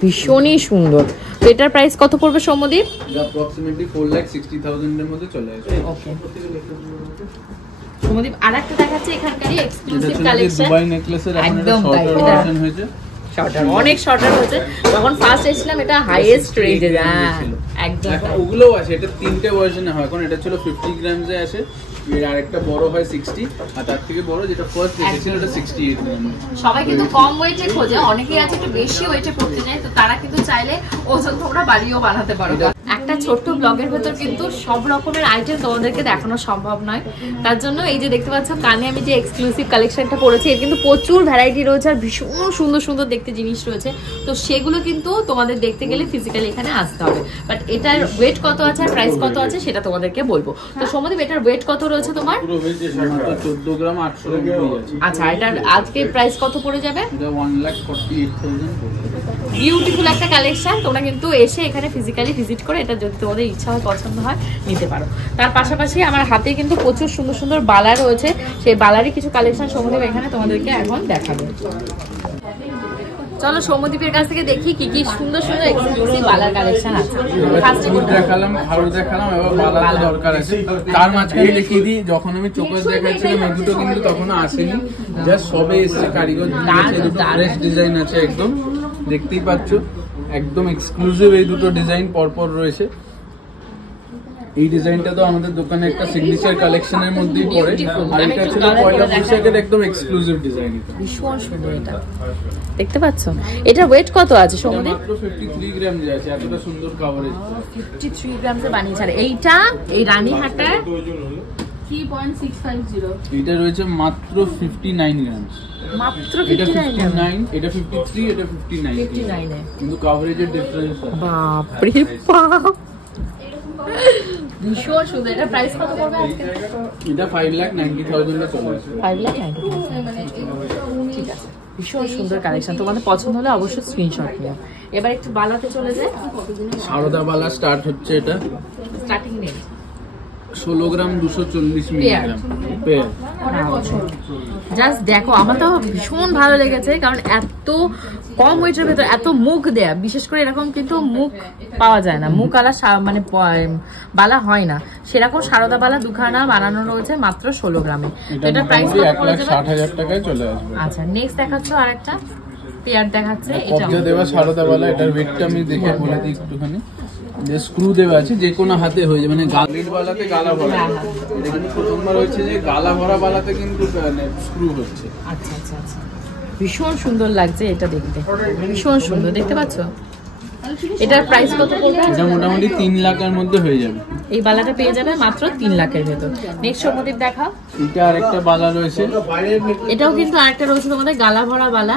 ভীষণই সুন্দর। তো এটার প্রাইস কত পড়বে সৌম্যদীপ? অ্যাপ্রক্সিমেটলি 4,60,000 এর মধ্যে চলে আসবে। ওকে সৌম্যদীপ আরেকটা দেখাচ্ছে এখানকারই এক্সক্লুসিভ কালেকশন। দুবাই নেকলেসের এখন একটা একদম তাই, শর্টার ভার্সন হয়েছে, শর্টার অনেক শর্টার হয়েছে। তখন ফার্স্ট এসেছিলাম এটা হাইয়েস্ট রেঞ্জে, একদম এখন ওগুলোও আছে। এটা 3টে ভার্সনে হয়, এখন এটা ছিল 50 গ্রামস এ আছে, এর আরেকটা বড় হয় 60, আর তার থেকে বড় যেটা ফার্স্ট দেখেছিল এটা 68 গ্রাম। সবাই কিন্তু কম ওয়েটে খোঁজে, অনেকেই আছে একটু বেশি ওয়েটে পড়তে চায়, তো তারা কিন্তু চাইলে ওজন তোমরা বাড়িয়েও বানাতে পারো। একটা ছোট্ট ব্লগের ভেতর কিন্তু সব রকমের আইটেম তোমাদেরকে দেখানো সম্ভব নয়, তার জন্য এই যে দেখতে পাচ্ছ কানে আমি যে এক্সক্লুসিভ কালেকশনটা পড়েছি, এর কিন্তু প্রচুর ভ্যারাইটি রয়েছে আর ভীষণ সুন্দর সুন্দর দেখতে জিনিস রয়েছে। তো সেগুলো কিন্তু তোমাদের দেখতে গেলে ফিজিক্যালি এখানে আসতে হবে। বাট এটার ওয়েট কত আছে আর প্রাইস কত আছে সেটা তোমাদেরকে বলবো। তো সৌম্যদীপ এটার ওয়েট কত রয়েছে তোমার? পুরো হয়েছে 14 গ্রাম 800 আছে। আচ্ছা, এটার আজকে প্রাইস কত পড়ে যাবে? এটা 1,48,000 পড়বে। বিউটিফুল একটা কালেকশন, তোমরা কিন্তু এসে এখানে ফিজিক্যালি ভিজিট করে এটা যদি তোমাদের ইচ্ছা হয় পছন্দ হয় নিতে পারো। তার পাশাপাশি আমার হাতে কিন্তু প্রচুর সুন্দর সুন্দর বালা রয়েছে, সেই বালারই কিছু কালেকশন সৌম্যদীপ এখানে তোমাদেরকে এখন দেখাবে। চলো সৌম্যদীপের কাছ থেকে দেখি কি কি সুন্দর সুন্দর এক্সক্লুসিভ বালার কালেকশন আছে। ফার্স্টে দেখালাম, হারু দেখালাম, এবার বালা তো দরকার আছে। তার মাঝখানে দেখিয়ে দিই, যখন আমি চোখে দেখাচ্ছিলাম এই দুটো কিন্তু তখনও আসেনি, জাস্ট সবে এসছে, কারিগর দিয়েছে। দুটো ফ্রেশ ডিজাইন আছে, একদম দেখতেই পাচ্ছ, একদম এক্সক্লুসিভ এই দুটো ডিজাইন পরপর রয়েছে। এই ডিজাইনটা তো আমাদের দোকানে একটা সিগনেচার কালেকশনের মধ্যেই পড়ে, আর এটা ছিল পয়লা বৈশাখের একদম এক্সক্লুসিভ ডিজাইন। ভীষণ সুন্দর এটা দেখতে পাচ্ছ। এটা ওয়েট কত আছে সৌম্যদীপ? মাত্র 53 গ্রাম যে আছে, এতটা সুন্দর কভারেজ। 53 গ্রামসে বানিয়েছে। আর এইটা এই রানীহাটার 3.650, এটা রয়েছে মাত্র 59 গ্রাম। মাত্র এটা 59 গ্রাম। 59, এটা 53, এটা 59 59 কিন্তু কভারেজের ডিফারেন্স আছে। বাপ রে বাপ, ভীষণ সুন্দর। এটা প্রাইস কত পড়বে আজকে? এটা 5,90,000 এ চলে আসবে। 5,90,000, ঠিক আছে। ভীষণ সুন্দর কালেকশন, তোমাদের পছন্দ হলে অবশ্যই স্ক্রিনশট নিও। এবার একটু বালাতে চলে যায়। সারদা বালা স্টার্ট হচ্ছে, এটা স্টার্টিং রেঞ্জ 16 গ্রাম 240 মিলিগ্রাম পেয়ার। জাস্ট দেখো, আমার তো ভীষণ ভালো লেগেছে, কারণ এত কম ওয়েটের ভেতর এত মুখ দেয়া, বিশেষ করে এরকম কিন্তু মুখ পাওয়া যায় না, মুখ আলা মানে বালা হয় না, সেরকম সারদা বালা দুখানা বানানো রয়েছে মাত্র 16 গ্রামে। এটা প্রাইস 1,60,000 টাকায় চলে আসবে। আচ্ছা, নেক্সট দেখাচ্ছ আরেকটা পেয়ার দেখাচ্ছে, এটা কবজা দেওয়া সারদা বালা। এটার ওয়েটটা আমি দেখে বলে দিই একটুখানি। যে স্ক্রু দেওয়া আছে, যে কোনো হাতে হয়ে যায়, মানে গালির বালাতে গালা ভরা। এটা কিন্তু প্রথমবার হচ্ছে যে গালা ভরা বালাতে কিন্তু স্ক্রু হচ্ছে। আচ্ছা আচ্ছা আচ্ছা, ভীষণ সুন্দর লাগছে এটা দেখতে, ভীষণ সুন্দর দেখতে পাচ্ছ। এটার প্রাইস কত পড়বে? এটা মোটামুটি 3 লাখের মধ্যে হয়ে যাবে। এই বালাটা পেয়ে যাবে মাত্র 3 লাখের ভেতর। নেক্সট সৌম্যদীপ দেখা। এটা আরেকটা বালা রয়েছে, এটাও কিন্তু আরেকটা রয়েছে তোমাদের গালা ভরা বালা,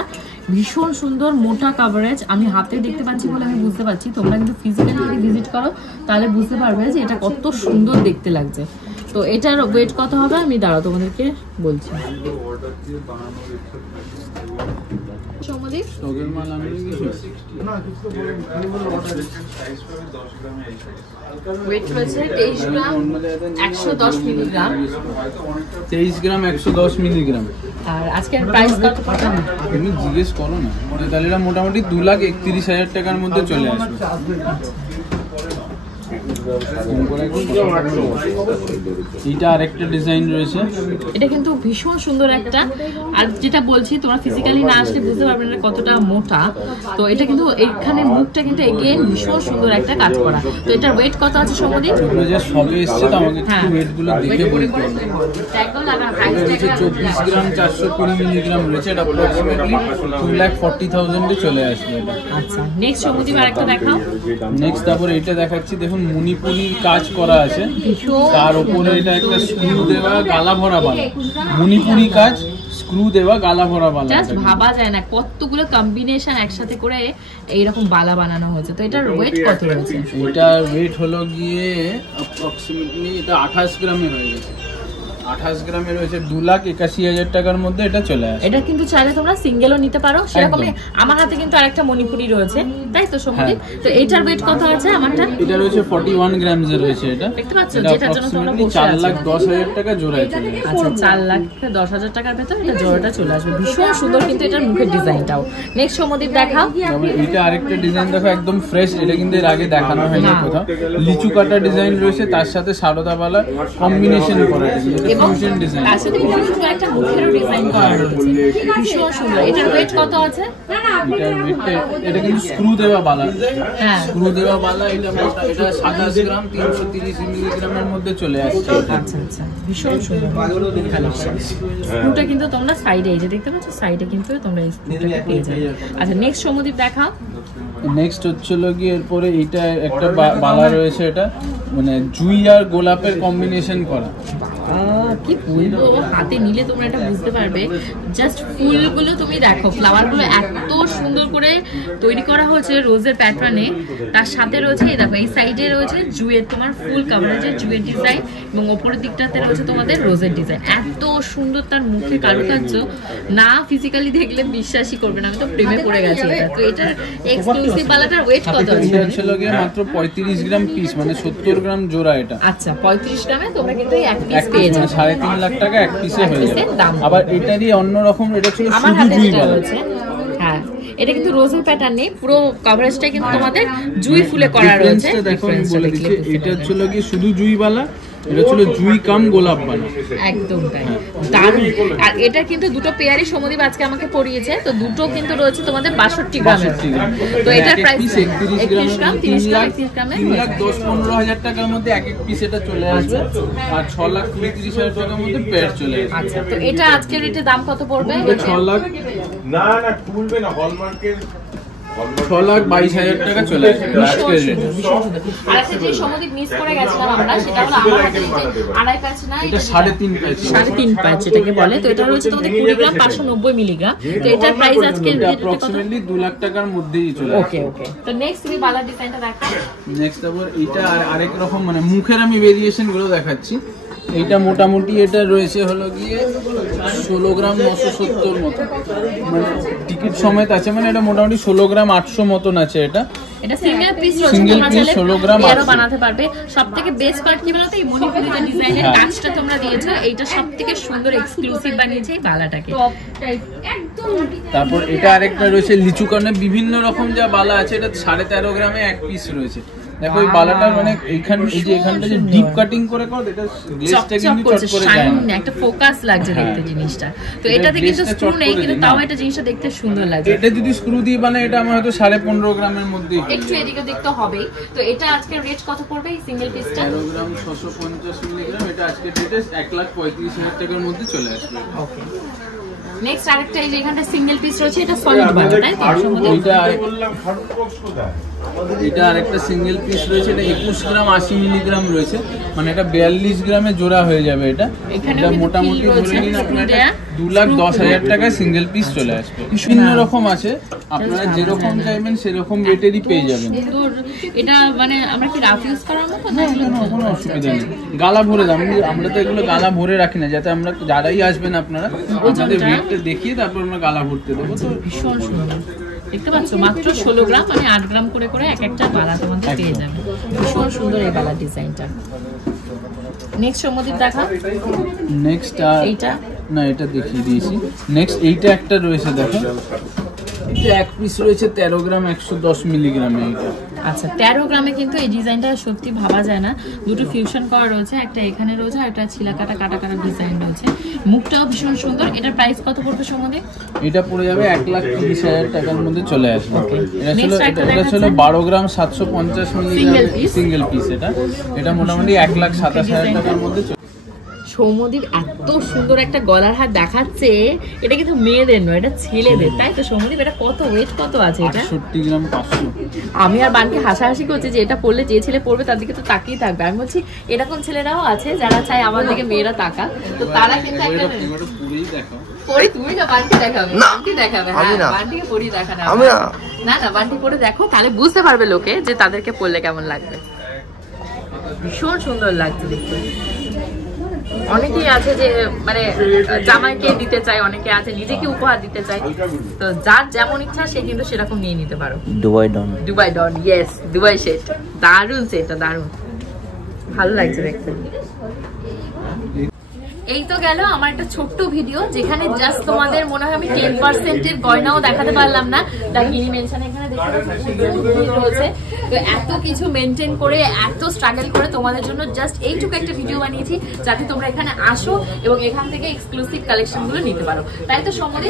ভীষণ সুন্দর মোটা কভারেজ। আমি হাতে দেখতে পাচ্ছি বলে আমি বুঝতে পারছি, তোমরা কিন্তু ফিজিক্যালি যদি ভিজিট করো তাহলে বুঝতে পারবে যে এটা কত সুন্দর দেখতে লাগছে। তো এটার ওয়েট কত হবে আমি দাঁড়াও তোমাদেরকে বলছি। সৌম্যদীপ স্টকের মাল আমি ওয়েট রয়েছে 23 গ্রাম 110 মিলিগ্রাম। 23 গ্রাম 110 মিলিগ্রাম। আর আজকের প্রাইস কত পড়বে? তুমি জিজ্ঞেস করো না, তাহলে এটা মোটামুটি 2,31,000 টাকার মধ্যে চলে আসবে। এটা আরেকটা ডিজাইন রয়েছে, এটা কিন্তু ভীষণ সুন্দর একটা, আর যেটা বলছি তোমরা ফিজিক্যালি না আসলে বুঝতে পারবে না কতটা মোটা। তো এটা কিন্তু এখানে মুখটা কিন্তু এগেইন ভীষণ সুন্দর একটা কাজ করা। তো এটার ওয়েট কত আছে সৌম্যদীপ? এগুলো যে সবে এসছে তো আমাকে একটু ওয়েট গুলো দেখে বলতে হবে। এটা রয়েছে 24 গ্রাম 420 মিলিগ্রাম রয়েছে। এটা অ্যাপ্রক্সিমেটলি 2,40,000 এ চলে আসবে এটা। আচ্ছা, নেক্সট সৌম্যদীপ আরেকটা দেখাও। নেক্সট তারপরে এটা দেখাচ্ছি, দেখুন মণিপুরির কাজ করা আছে, তার উপরে এটা একটা স্ক্রু দেওয়া গালা ভরা বালা। মণিপুরি কাজ, স্ক্রু দেওয়া গালা ভরা বালা। জাস্ট ভাবা যায় না কতগুলো কম্বিনেশন একসাথে করে এইরকম বালা বানানো হয়েছে। তো এটার ওয়েট কত রয়েছে? এটা ওয়েট হলো গিয়ে অ্যাপ্রক্সিমেটলি এটা 28 গ্রামে হয়ে গেছে। 28 গ্রামে রয়েছে 2,81,000 টাকার মধ্যে এটা চলে আসে। এটা কিন্তু চাইলে তোমরা সিঙ্গেলও নিতে পারো, সেরকমই আমার হাতে কিন্তু আরেকটা মণিপুরি রয়েছে, তাই তো সমুদ্র? তো এইটার ওয়েট কত আছে? আমারটা এটা রয়েছে 41 গ্রামস এর রয়েছে। এটা দেখতে পাচ্ছ, যেটার জন্য তোমরা বসে আছো। 4,10,000 টাকা জোড়ায় চলে আসে। আচ্ছা, 4,10,000 টাকার ভেতর এটা জোড়াটা চলে আসবে। ভীষণ সুন্দর কিন্তু এটার মুখের ডিজাইনটাও। নেক্সট সমুদ্র দেখাও। এটা আরেকটা ডিজাইন দেখো, একদম ফ্রেশ। এটা কিন্তু এর আগে দেখানো হয়নি কোথাও। লিচু কাটা ডিজাইন রয়েছে, তার সাথে সারদা বালা কম্বিনেশন করা আছে। এটা ফিউশন ডিজাইন, তার সাথে ভীষণ সুন্দর একটা মুখেরও ডিজাইন করা রয়েছে, ভীষণ সুন্দর। এটার ওয়েট কত আছে? এটা কিন্তু স্ক্রু দেওয়া বালা। হ্যাঁ, স্ক্রু দেওয়া বালা। এটা 27 গ্রাম 330 মিলিগ্রামের মধ্যে চলে আসছে। আচ্ছা আচ্ছা, ভীষণ সুন্দর কালেকশন। স্ক্রুটা কিন্তু তোমরা সাইডে, এই যে দেখতে পাচ্ছ, সাইডে কিন্তু তোমরা এই স্ক্রুটাকে পেয়ে যাবে। আচ্ছা, নেক্সট সমুদ্র দেখাও। নেক্সট হচ্ছিল কি এরপরে এইটা একটা বালা রয়েছে, এটা মানে জুই আর গোলাপের কম্বিনেশন করা। কি বলবো, হাতে নিলে তোমরা এটা বুঝতে পারবে। জাস্ট ফুলগুলো তুমি দেখো, ফ্লাওয়ারগুলো এত সুন্দর করে তৈরি করা হয়েছে রোজের প্যাটার্নে। তার সাথে রয়েছে এই দেখো, এই সাইডে রয়েছে জুয়ের তোমার ফুল কাভারেজের জুয়ের ডিজাইন, এবং ওপরের দিকটাতে রয়েছে তোমাদের রোজের ডিজাইন। এত সুন্দর তার মুখে কারুকার্য, না ফিজিক্যালি দেখলে বিশ্বাসই করবে না। আমি তো প্রেমে পড়ে গেছি এটা। তো এটার এক্সক্লুসিভ বালাটার ওয়েট কত আছে? এটা ছিল কি মাত্র 35 গ্রাম পিস, মানে 70 গ্রাম জোড়া এটা। আচ্ছা, 35 গ্রামে তোমরা কিন্তু এই এক পিস পেয়ে যাবে। 3.5 লাখ টাকা এক পিসে হয়ে যাবে। দাম আবার এটারই অন্যরকম, এটা ছিল আমার শুধু হাতে জুই যেটা বালা। রয়েছে, হ্যাঁ, এটা কিন্তু রোজের প্যাটার্ন নেই, পুরো কভারেজটা কিন্তু তোমাদের জুই ফুলে করা রয়েছে। দেখো আমি বলে দিচ্ছি, এটা ছিল কি শুধু জুই বালা, এটা ছিল জুই কাম গোলাপ বালা। একদম তাই, দারুণ। আর এটা কিন্তু দুটো পেয়ারই সমুদ্র আজকে আমাকে পরিয়েছে, তো দুটো কিন্তু রয়েছে তোমাদের 62 গ্রামের। তো এটার প্রাইস 31 গ্রাম 30 গ্রাম 31 গ্রামে 3,10,15,000 টাকার মধ্যে এক এক পিস এটা চলে আসবে। আর 6,20,30,000 টাকার মধ্যে পেয়ার চলে আসবে। আচ্ছা, তো এটা আজকের রেটে দাম কত পড়বে? 6,00,000 না না খুলবে না, হলমার্কের 6,22,000 টাকা চলে আসবে আজকের রেট। আর একটা যে সমুদ্র মিস করে গেছিলাম আমরা, সেটা হলো আমার হাতে যে আড়াই প্যাচ না, এটা 3.5 প্যাচ। 3.5 প্যাচ এটাকে বলে। তো এটা রয়েছে তোমাদের 20 গ্রাম 590 মিলিগ্রাম। তো এটার প্রাইস আজকে অ্যাপ্রক্সিমেটলি 2 লাখ টাকার মধ্যেই চলে আসবে। ওকে ওকে। তো নেক্সট তুমি বালার ডিজাইনটা দেখো। নেক্সট আবার এটা আরেক রকম, মানে মুখের আমি ভেরিয়েশন গুলো দেখাচ্ছি। এইটা মোটামুটি এটা রয়েছে হলো গিয়ে 16 গ্রাম 970 মতো, মানে টিকিট সমেত আছে। মানে এটা মোটামুটি 16 গ্রাম 800 মতন আছে। এটা সিঙ্গেল পিস রয়েছে, সিঙ্গেল তোমরা পিস চাইলে 16 গ্রাম আরো বানাতে পারবে। সবথেকে বেস্ট পার্ট কি বলতো, এই মণিপুরিটা ডিজাইনের টাচটা তোমরা দিয়েছো, এইটা সবথেকে সুন্দর এক্সক্লুসিভ বানিয়েছে এই বালাটাকে। তারপর এটা আরেকটা রয়েছে লিচু কানে, বিভিন্ন রকম যা বালা আছে। এটা 13.5 গ্রামে এক পিস রয়েছে। দেখো এই বালাটা মানে এইখান, এই যে এখানটা যে ডিপ কাটিং করে এটা গ্লেজটা কিন্তু চট করে যায় না, একটা ফোকাস লাগছে দেখতে জিনিসটা। তো এটাতে কিন্তু স্ক্রু নেই, কিন্তু তাও এটা জিনিসটা দেখতে সুন্দর লাগছে। এটা যদি স্ক্রু দিয়ে বানায় এটা আমার হয়তো 15.5 গ্রামের মধ্যে একটু এদিকে দেখতে হবে। তো এটা আজকে রেট কত পড়বে এই সিঙ্গেল পিসটা? 13 গ্রাম 650 মিলিগ্রাম। এটা আজকে রেটে 1,35,000 টাকার মধ্যে চলে আসবে। ওকে। নেক্সট আরেকটা এই যে এখানটা সিঙ্গেল পিস রয়েছে, এটা সলিড বালা, তাই তো? এটা আরেকটা সিঙ্গেল পিস রয়েছে, এটা 21 গ্রাম 80 মিলিগ্রাম রয়েছে, মানে এটা 42 গ্রামে জোড়া হয়ে যাবে। এটা মোটামুটি ধরে নিন আপনার 2,10,000 টাকায় সিঙ্গেল পিস চলে আসবে। বিভিন্ন রকম আছে, আপনারা যেরকম চাইবেন সেরকম রেটেরই পেয়ে যাবেন। এটা মানে আমরা কি রাফ ইউজ করার মতো? কোনো অসুবিধা নেই, গালা ভরে দাম। আমরা তো এগুলো গালা ভরে রাখি না, যাতে আমরা যারাই আসবেন আপনারা আপনাদের রেটটা দেখিয়ে তারপর আমরা গালা ভরতে দেবো। তো ভীষণ সুন্দর দেখতে পাচ্ছ, মাত্র 16 গ্রাম মানে 8 গ্রাম করে করে এক একটা বালা তোমাদের পেয়ে যাবে। ভীষণ সুন্দর এই বালার ডিজাইনটা। নেক্সট সমুদ্র দেখা। নেক্সট এইটা না, এটা দেখিয়ে দিয়েছি। নেক্সট এইটা একটা রয়েছে, দেখো এটা এক পিস রয়েছে 13 গ্রাম 110 মিলিগ্রামে। এটা আচ্ছা, 13 গ্রামে কিন্তু এই ডিজাইনটা সত্যি ভাবা যায় না। দুটো ফিউশন করা রয়েছে, একটা এখানে রয়েছে আর একটা ছিলা কাটা কাটা কাটা ডিজাইন রয়েছে। মুখটাও ভীষণ সুন্দর। এটার প্রাইস কত পড়বে সমুদ্র? এটা পড়ে যাবে 1,30,000 টাকার মধ্যে চলে আসবে। এটা ছিল 12 গ্রাম 750 মিলিগ্রাম সিঙ্গেল পিস। এটা মোটামুটি 1,27,000 টাকার মধ্যে। সৌম্যদীপ এত সুন্দর একটা গলার হার দেখাচ্ছে, এটা কিন্তু মেয়েদের নয়, এটা ছেলেদের, তাই তো সৌম্যদীপ? এটা কত ওয়েট কত আছে এটা? 68 গ্রাম 500। আমি আর বানকে হাসাহাসি করছি যে এটা পড়লে যে ছেলে পড়বে তার দিকে তো তাকিয়ে থাকবে। আমি বলছি এরকম ছেলেরাও আছে যারা চায় আমার দিকে মেয়েরা তাকা, তো তারা কিন্তু একটা পুরোই দেখো। পরে তুমি না বানকে দেখাবে, বানকে দেখাবে। হ্যাঁ, বানটিকে পরিয়ে দেখানো। না না, বানটি পরে দেখো, তাহলে বুঝতে পারবে লোকে যে তাদেরকে পড়লে কেমন লাগবে। ভীষণ সুন্দর লাগছে দেখতে। অনেকেই আছে যে মানে জামাইকে দিতে চায়, অনেকে আছে নিজেকে উপহার দিতে চায়, তো যার যেমন ইচ্ছা সে কিন্তু সেরকম নিয়ে নিতে পারো। দুবাই ডন, ইয়েস, দুবাই সেট, দারুণ সেটটা, দারুণ ভালো লাগছে দেখতে। এই তো গেল আমার একটা ছোট্ট ভিডিও, যেখানে জাস্ট তোমাদের মনে হয় আমি 10% গয়নাও দেখাতে পারলাম না। তার গিনি মেনশন এখানে দেখতে রয়েছে, তো এত কিছু মেনটেন করে, এত স্ট্রাগল করে তোমাদের জন্য জাস্ট এইটুকু একটা ভিডিও বানিয়েছি, যাতে তোমরা এখানে আসো এবং এখান থেকে এক্সক্লুসিভ কালেকশন গুলো নিতে পারো। তাই তো সমরে,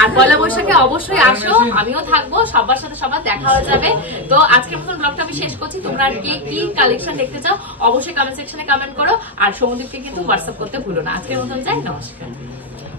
আর পয়লা বৈশাখে অবশ্যই আসো, আমিও থাকবো, সবার সাথে সবার দেখা হয়ে যাবে। তো আজকের মতন ব্লগটা আমি শেষ করছি। তোমরা কে কি কালেকশন দেখতে চাও অবশ্যই কমেন্ট সেকশনে কমেন্ট করো, আর সমুদ্রকে কিন্তু হোয়াটসঅ্যাপ করতে ভুলো না। আজকের মতন যাই, নমস্কার।